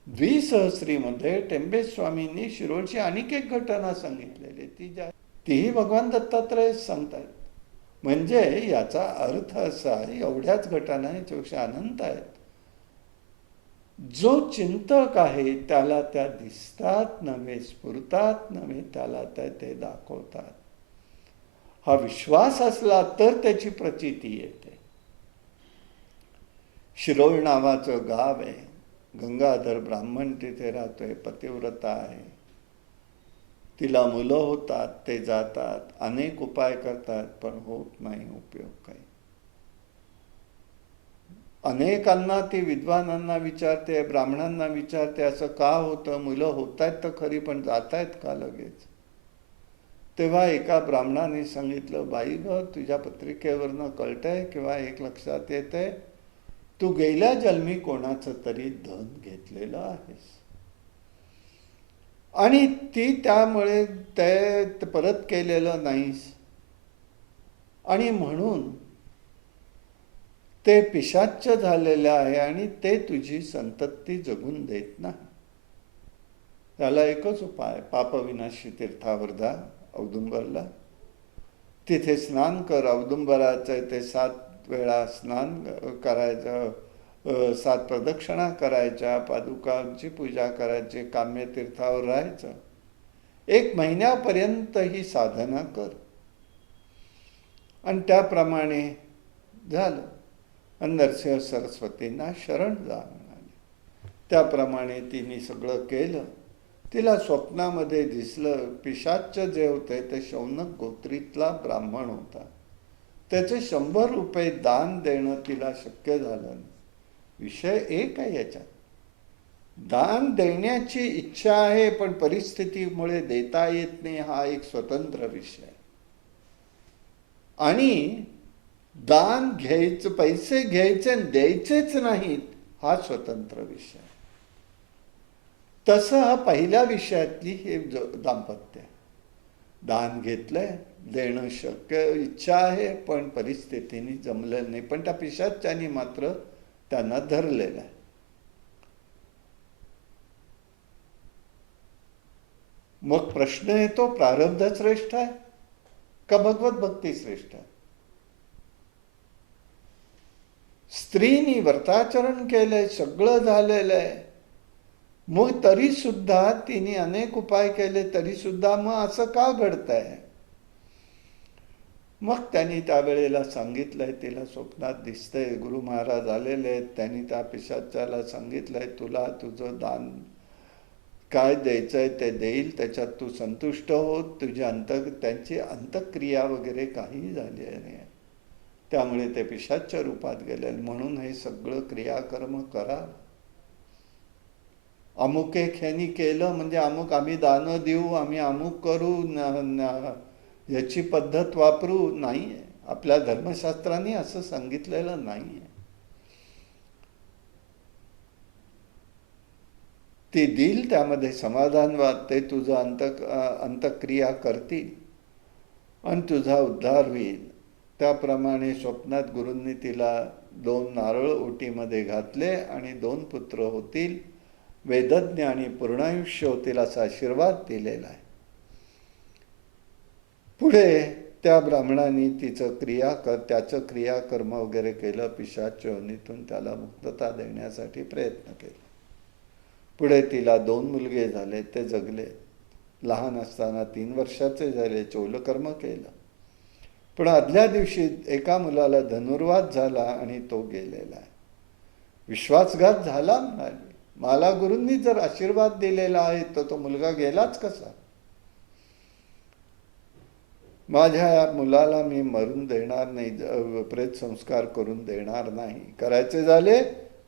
द्विसहस्रीमध्ये टेंबेस्वामींनी शिरोळची आणखी एक घटना सांगितलेली तीही भगवान दत्तात्रय सांगतायत. म्हणजे याचा अर्थ असा एवढ्याच घटना याच्यापेक्षा अनंत आहेत. जो चिंतक आहे त्याला त्या दिसतात नव्हे, स्फुरतात नव्हे, त्याला त्या ते दाखवतात. हा विश्वास असला तर त्याची प्रचिती येते. शिरोळ नावाचं गाव आहे. गंगाधर ब्राह्मण तिथे राहतोय. पतिव्रता आहे. तिला मुलं होतात. ते जातात, अनेक उपाय करतात, पण होत नाही उपयोग काही. अनेकांना ती विद्वानांना विचारते, ब्राह्मणांना विचारते, असं का होतं? मुलं होत आहेत तर खरी, पण जात आहेत का लगेच? तेव्हा एका ब्राह्मणाने सांगितलं, बाई ग, तुझ्या पत्रिकेवरनं कळतंय किंवा एक लक्षात येतंय, तू गेल्या जन्मी कोणाचं तरी धन घेतलेलं आहेस आणि ती त्यामुळे ते परत केलेलं नाहीस आणि म्हणून ते पिशाच्य झालेले आहे आणि ते तुझी संतती जगून देत नाही. त्याला एकच उपाय, पापविनाशी तीर्थावर जा औदुंबरला, तिथे स्नान कर. औदुंबराचं ते 7 वेळा स्नान करायचं, 7 प्रदक्षिणा करायच्या, पादुकांची पूजा करायची, काम्य तीर्थावर राहायचं. 1 महिन्यापर्यंत ही साधना कर. आणि त्याप्रमाणे झालं. आणि नरसिंह सरस्वतींना शरण जा म्हणाले. त्याप्रमाणे तिने सगळं केलं. तिला स्वप्नामध्ये दिसलं, पिशाच्य जे होते ते शौनक गोत्रीतला ब्राह्मण होता. त्याचे 100 रुपये दान देणं तिला शक्य झालं नाही. विषय एक आहे याच्यात, दान देण्याची इच्छा आहे पण परिस्थितीमुळे देता येत नाही, हा एक स्वतंत्र विषय. आणि दान घ्यायचं, पैसे घ्यायचे आणि द्यायचेच नाहीत, हा स्वतंत्र विषय. तसं हा पहिल्या विषयातली हे दाम्पत्य. दान घेतलंय, देणं शक्य, इच्छा आहे पण परिस्थितीने जमलेलं नाही, पण त्या पिशाच्यानी मात्र त्यांना धरलेलं आहे. मग प्रश्न येतो, प्रारब्ध श्रेष्ठ आहे का भगवत भक्ती श्रेष्ठ आहे? स्त्रीनी व्रताचरण केलंय, सगळं झालेलं आहे, मग तरी सुद्धा तिने अनेक उपाय केले, तरी सुद्धा मग असं का घडतंय? मग त्यांनी त्यावेळेला सांगितलंय, तिला स्वप्नात दिसतंय गुरु महाराज आलेले आहेत. त्यांनी त्या पिशाच्याला सांगितलंय, तुला तुझं दान काय द्यायचंय ते देईल, त्याच्यात तू संतुष्ट हो. तुझी त्यांची अंतक्रिया वगैरे काही झाली नाही, त्यामुळे ते पिशाच्या रूपात गेले. म्हणून हे सगळं क्रियाकर्म करा. अमुक एक ह्यानी केलं म्हणजे अमुक आम्ही दान देऊ, आम्ही अमुक करू, याची पद्धत वापरू, नाहीये. आपल्या धर्मशास्त्राने असं सांगितलेलं नाहीये. ती देईल, त्यामध्ये समाधान वाटते, तुझं अंतक्रिया करतील आणि तुझा उद्धार होईल. त्याप्रमाणे स्वप्नात गुरूंनी तिला 2 नारळ ओटीमध्ये घातले आणि 2 पुत्र होतील. वेदज्ञ आणि पूर्णायुष्य होतील असा आशीर्वाद दिलेला आहे. पुढे त्या ब्राह्मणाने त्याचं क्रियाकर्म वगैरे केलं. पिशाच योनीतून त्याला मुक्तता देण्यासाठी प्रयत्न केले. पुढे तिला 2 मुलगे झाले, ते जगले. लहान असताना 3 वर्षाचे झाले, चौलकर्म केलं. पण आदल्या दिवशी एका मुलाला धनुर्वात झाला आणि तो गेलेला आहे. विश्वासघात झाला म्हणाली. मला गुरूंनी जर आशीर्वाद दिलेला आहे तर तो मुलगा गेलाच कसा? माझ्या या मुलाला मी मरून देणार नाही, प्रेत संस्कार करून देणार नाही. करायचे झाले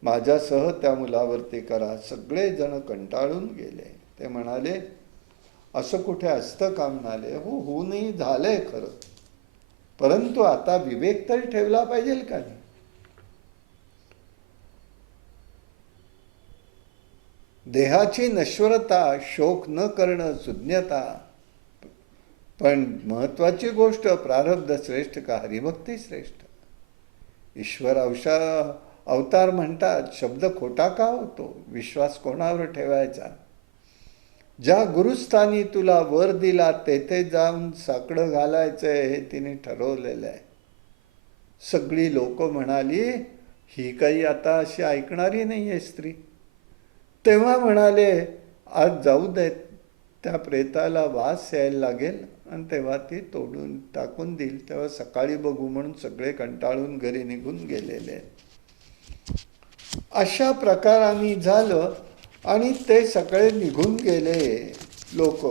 माझ्यासह त्या मुलावरती करा. सगळे जण कंटाळून गेले. ते म्हणाले असं कुठे असतं का? म्हणाले हो, होऊनही झालंय खरं, परंतु आता विवेक तरी ठेवला पाहिजे का नाही? देहाची नश्वरता, शोक न करणं, सुज्ञता. पण महत्वाची गोष्ट, प्रारब्ध श्रेष्ठ का हरिभक्ती श्रेष्ठ? ईश्वर अवतार म्हणतात, शब्द खोटा का होतो? विश्वास कोणावर ठेवायचा? ज्या गुरुस्थानी तुला वर दिला तेथे जाऊन साकडं घालायचंय हे तिने ठरवलेलं आहे. सगळी लोक म्हणाली ही काही आता अशी ऐकणारी नाही आहे स्त्री. तेव्हा म्हणाले आज जाऊ देत, त्या प्रेताला वास यायला लागेल आणि तेव्हा ती तोडून टाकून देईल, तेव्हा सकाळी बघू म्हणून सगळे कंटाळून घरी निघून गेलेले. अशा प्रकाराने झालं आणि ते सगळे निघून गेले लोक.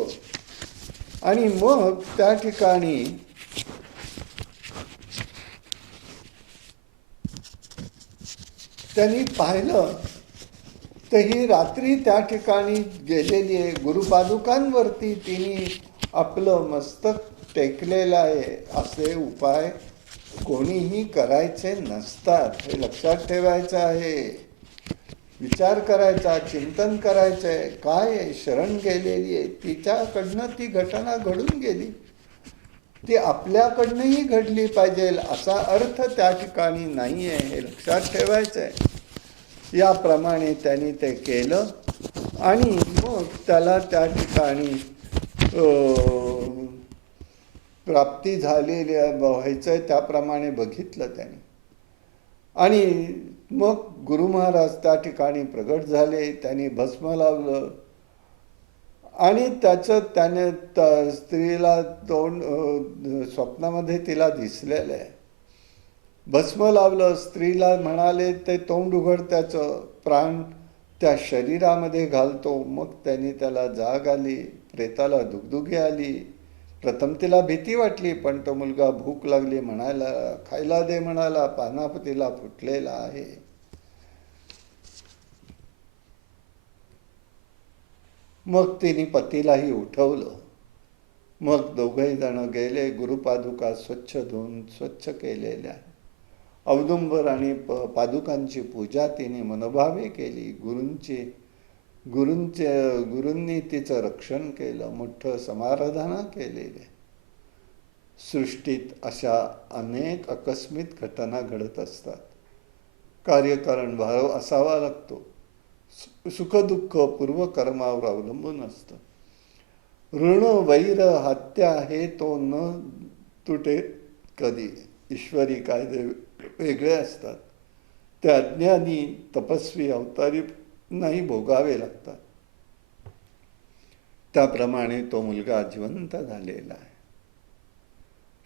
आणि मग त्या ठिकाणी त्यांनी पाहिलं तर ही रात्री त्या ठिकाणी गेलेली आहे. गुरुपादुकांवरती तिने आपलं मस्तक टेकलेलं आहे. असे उपाय कोणीही करायचे नसतात, हे लक्षात ठेवायचं आहे. विचार करायचा, चिंतन करायचंय. काय आहे? शरण गेलेली आहे, तिच्याकडनं ती घटना घडून गेली, ती आपल्याकडनंही घडली पाहिजे असा अर्थ त्या ठिकाणी नाही आहे, हे लक्षात ठेवायचं आहे. याप्रमाणे त्यांनी ते केलं आणि मग त्याला त्या ठिकाणी प्राप्ती झालेली व्हायचंय त्याप्रमाणे बघितलं त्यांनी. आणि मग गुरु महाराज त्या ठिकाणी प्रगट झाले. त्यांनी भस्म लावलं आणि त्याने स्त्रीला तोंड स्वप्नामध्ये तिला दिसलेलं आहे. भस्म लावलं, स्त्रीला म्हणाले ते तोंड उघड, त्याचं प्राण त्या शरीरामध्ये घालतो. मग त्यांनी त्याला जाग आली, प्रेताला दुगदुगी आली. प्रथम तिला भीती वाटली, पण तो मुलगा भूक लागली म्हणायला, खायला दे म्हणाला, पानापतीला फुटलेला आहे. मग तिने पतीलाही उठवलं. मग दोघेही जण गेले. गुरुपादुका स्वच्छ धुवून स्वच्छ केलेल्या, औदुंबर आणि पादुकांची पूजा तिने मनोभावे केली. गुरूंनी तिचं रक्षण केलं, मोठं समाराधना केलेले. सृष्टीत अशा अनेक आकस्मिक घटना घडत असतात. कार्यकारण भाव असावा लागतो. सुखदुःख पूर्वकर्मावर अवलंबून असतं. ऋण वैर हत्या हे तो न तुटे कधी. ईश्वरी कायदे वेगळे असतात, ते अज्ञानी तपस्वी अवतारी नाही भोगावे लागतात. त्याप्रमाणे तो मुलगा जिवंत झालेला आहे.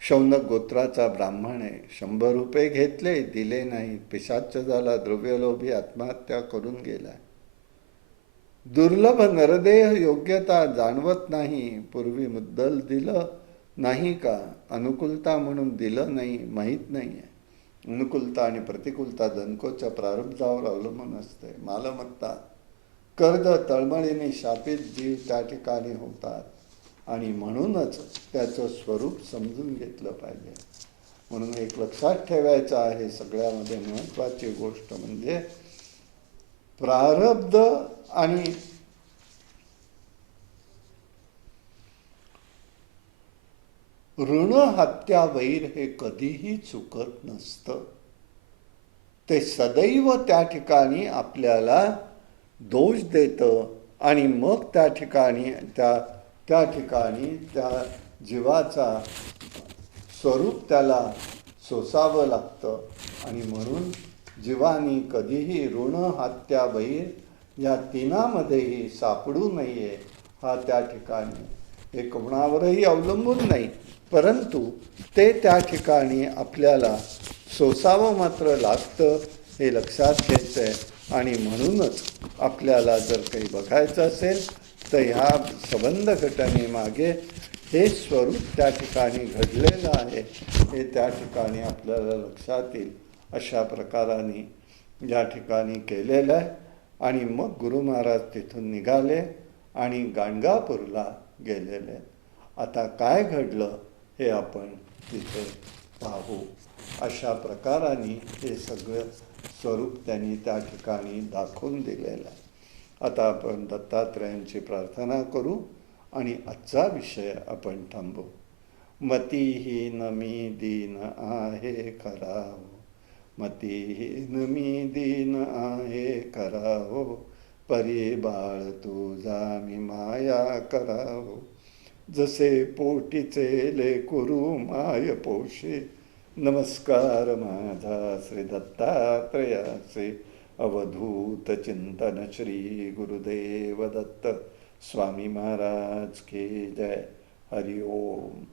शौनक गोत्राचा ब्राह्मण आहे. 100 रुपये घेतले, दिले नाही. पिशाच झाला, द्रव्यलोभी आत्महत्या करून गेला. दुर्लभ नरदेह योग्यता जाणवत नाही. पूर्वी मुद्दल दिलं नाही का? अनुकूलता म्हणून दिलं नाही, माहीत नाही आहे. अनुकूलता आणि प्रतिकूलता धनकोच्या प्रारब्धावर अवलंबून असते. मालमत्ता, कर्ज, तळमळीने शापित जीव त्या ठिकाणी होतात आणि म्हणूनच त्याचं स्वरूप समजून घेतलं पाहिजे. म्हणून एक लक्षात ठेवायचं आहे, सगळ्यामध्ये महत्त्वाची गोष्ट म्हणजे प्रारब्ध आणि ऋण हत्या वैर हे कधीही चुकत नसतं. ते सदैव त्या ठिकाणी आपल्याला दोष देतं आणि मग त्या ठिकाणी त्या ठिकाणी त्या जीवाचा स्वरूप त्याला सोसावं लागतं. आणि म्हणून जीवानी कधीही ऋण हत्या वैर या तिनामध्येही सापडू नये. हा त्या ठिकाणी हे कोणावरही अवलंबून नाही, परंतु ते त्या ठिकाणी आपल्याला सोसावं मात्र लागतं, हे लक्षात घ्यायचं आहे. आणि म्हणूनच आपल्याला जर काही बघायचं असेल तर ह्या संबंध घटनेमागे हे स्वरूप त्या ठिकाणी घडलेलं आहे, हे त्या ठिकाणी आपल्याला लक्षात येईल. अशा प्रकाराने या ठिकाणी केलेलं आहे. आणि मग गुरु महाराज तिथून निघाले आणि गाणगापूरला गेलेले. आता काय घडलं हे आपण तिथे पाहू. अशा प्रकाराने हे सगळं स्वरूप त्यांनी त्या ठिकाणी दाखवून दिलेलं आहे. आता आपण दत्तात्रयांची प्रार्थना करू आणि आजचा विषय आपण थांबू. मतिहीन मी दीन आहे करावो, मतिहीन मी दीन आहे करावो, परी बाळ तुझा मी माया करावो. जसे पोटीचे लेकरू माय पोषे, नमस्कार माझा श्री दत्तात्रयाचे. अवधूत चिंतन श्री गुरुदेव दत्त स्वामी महाराज की जय. हरि ओम.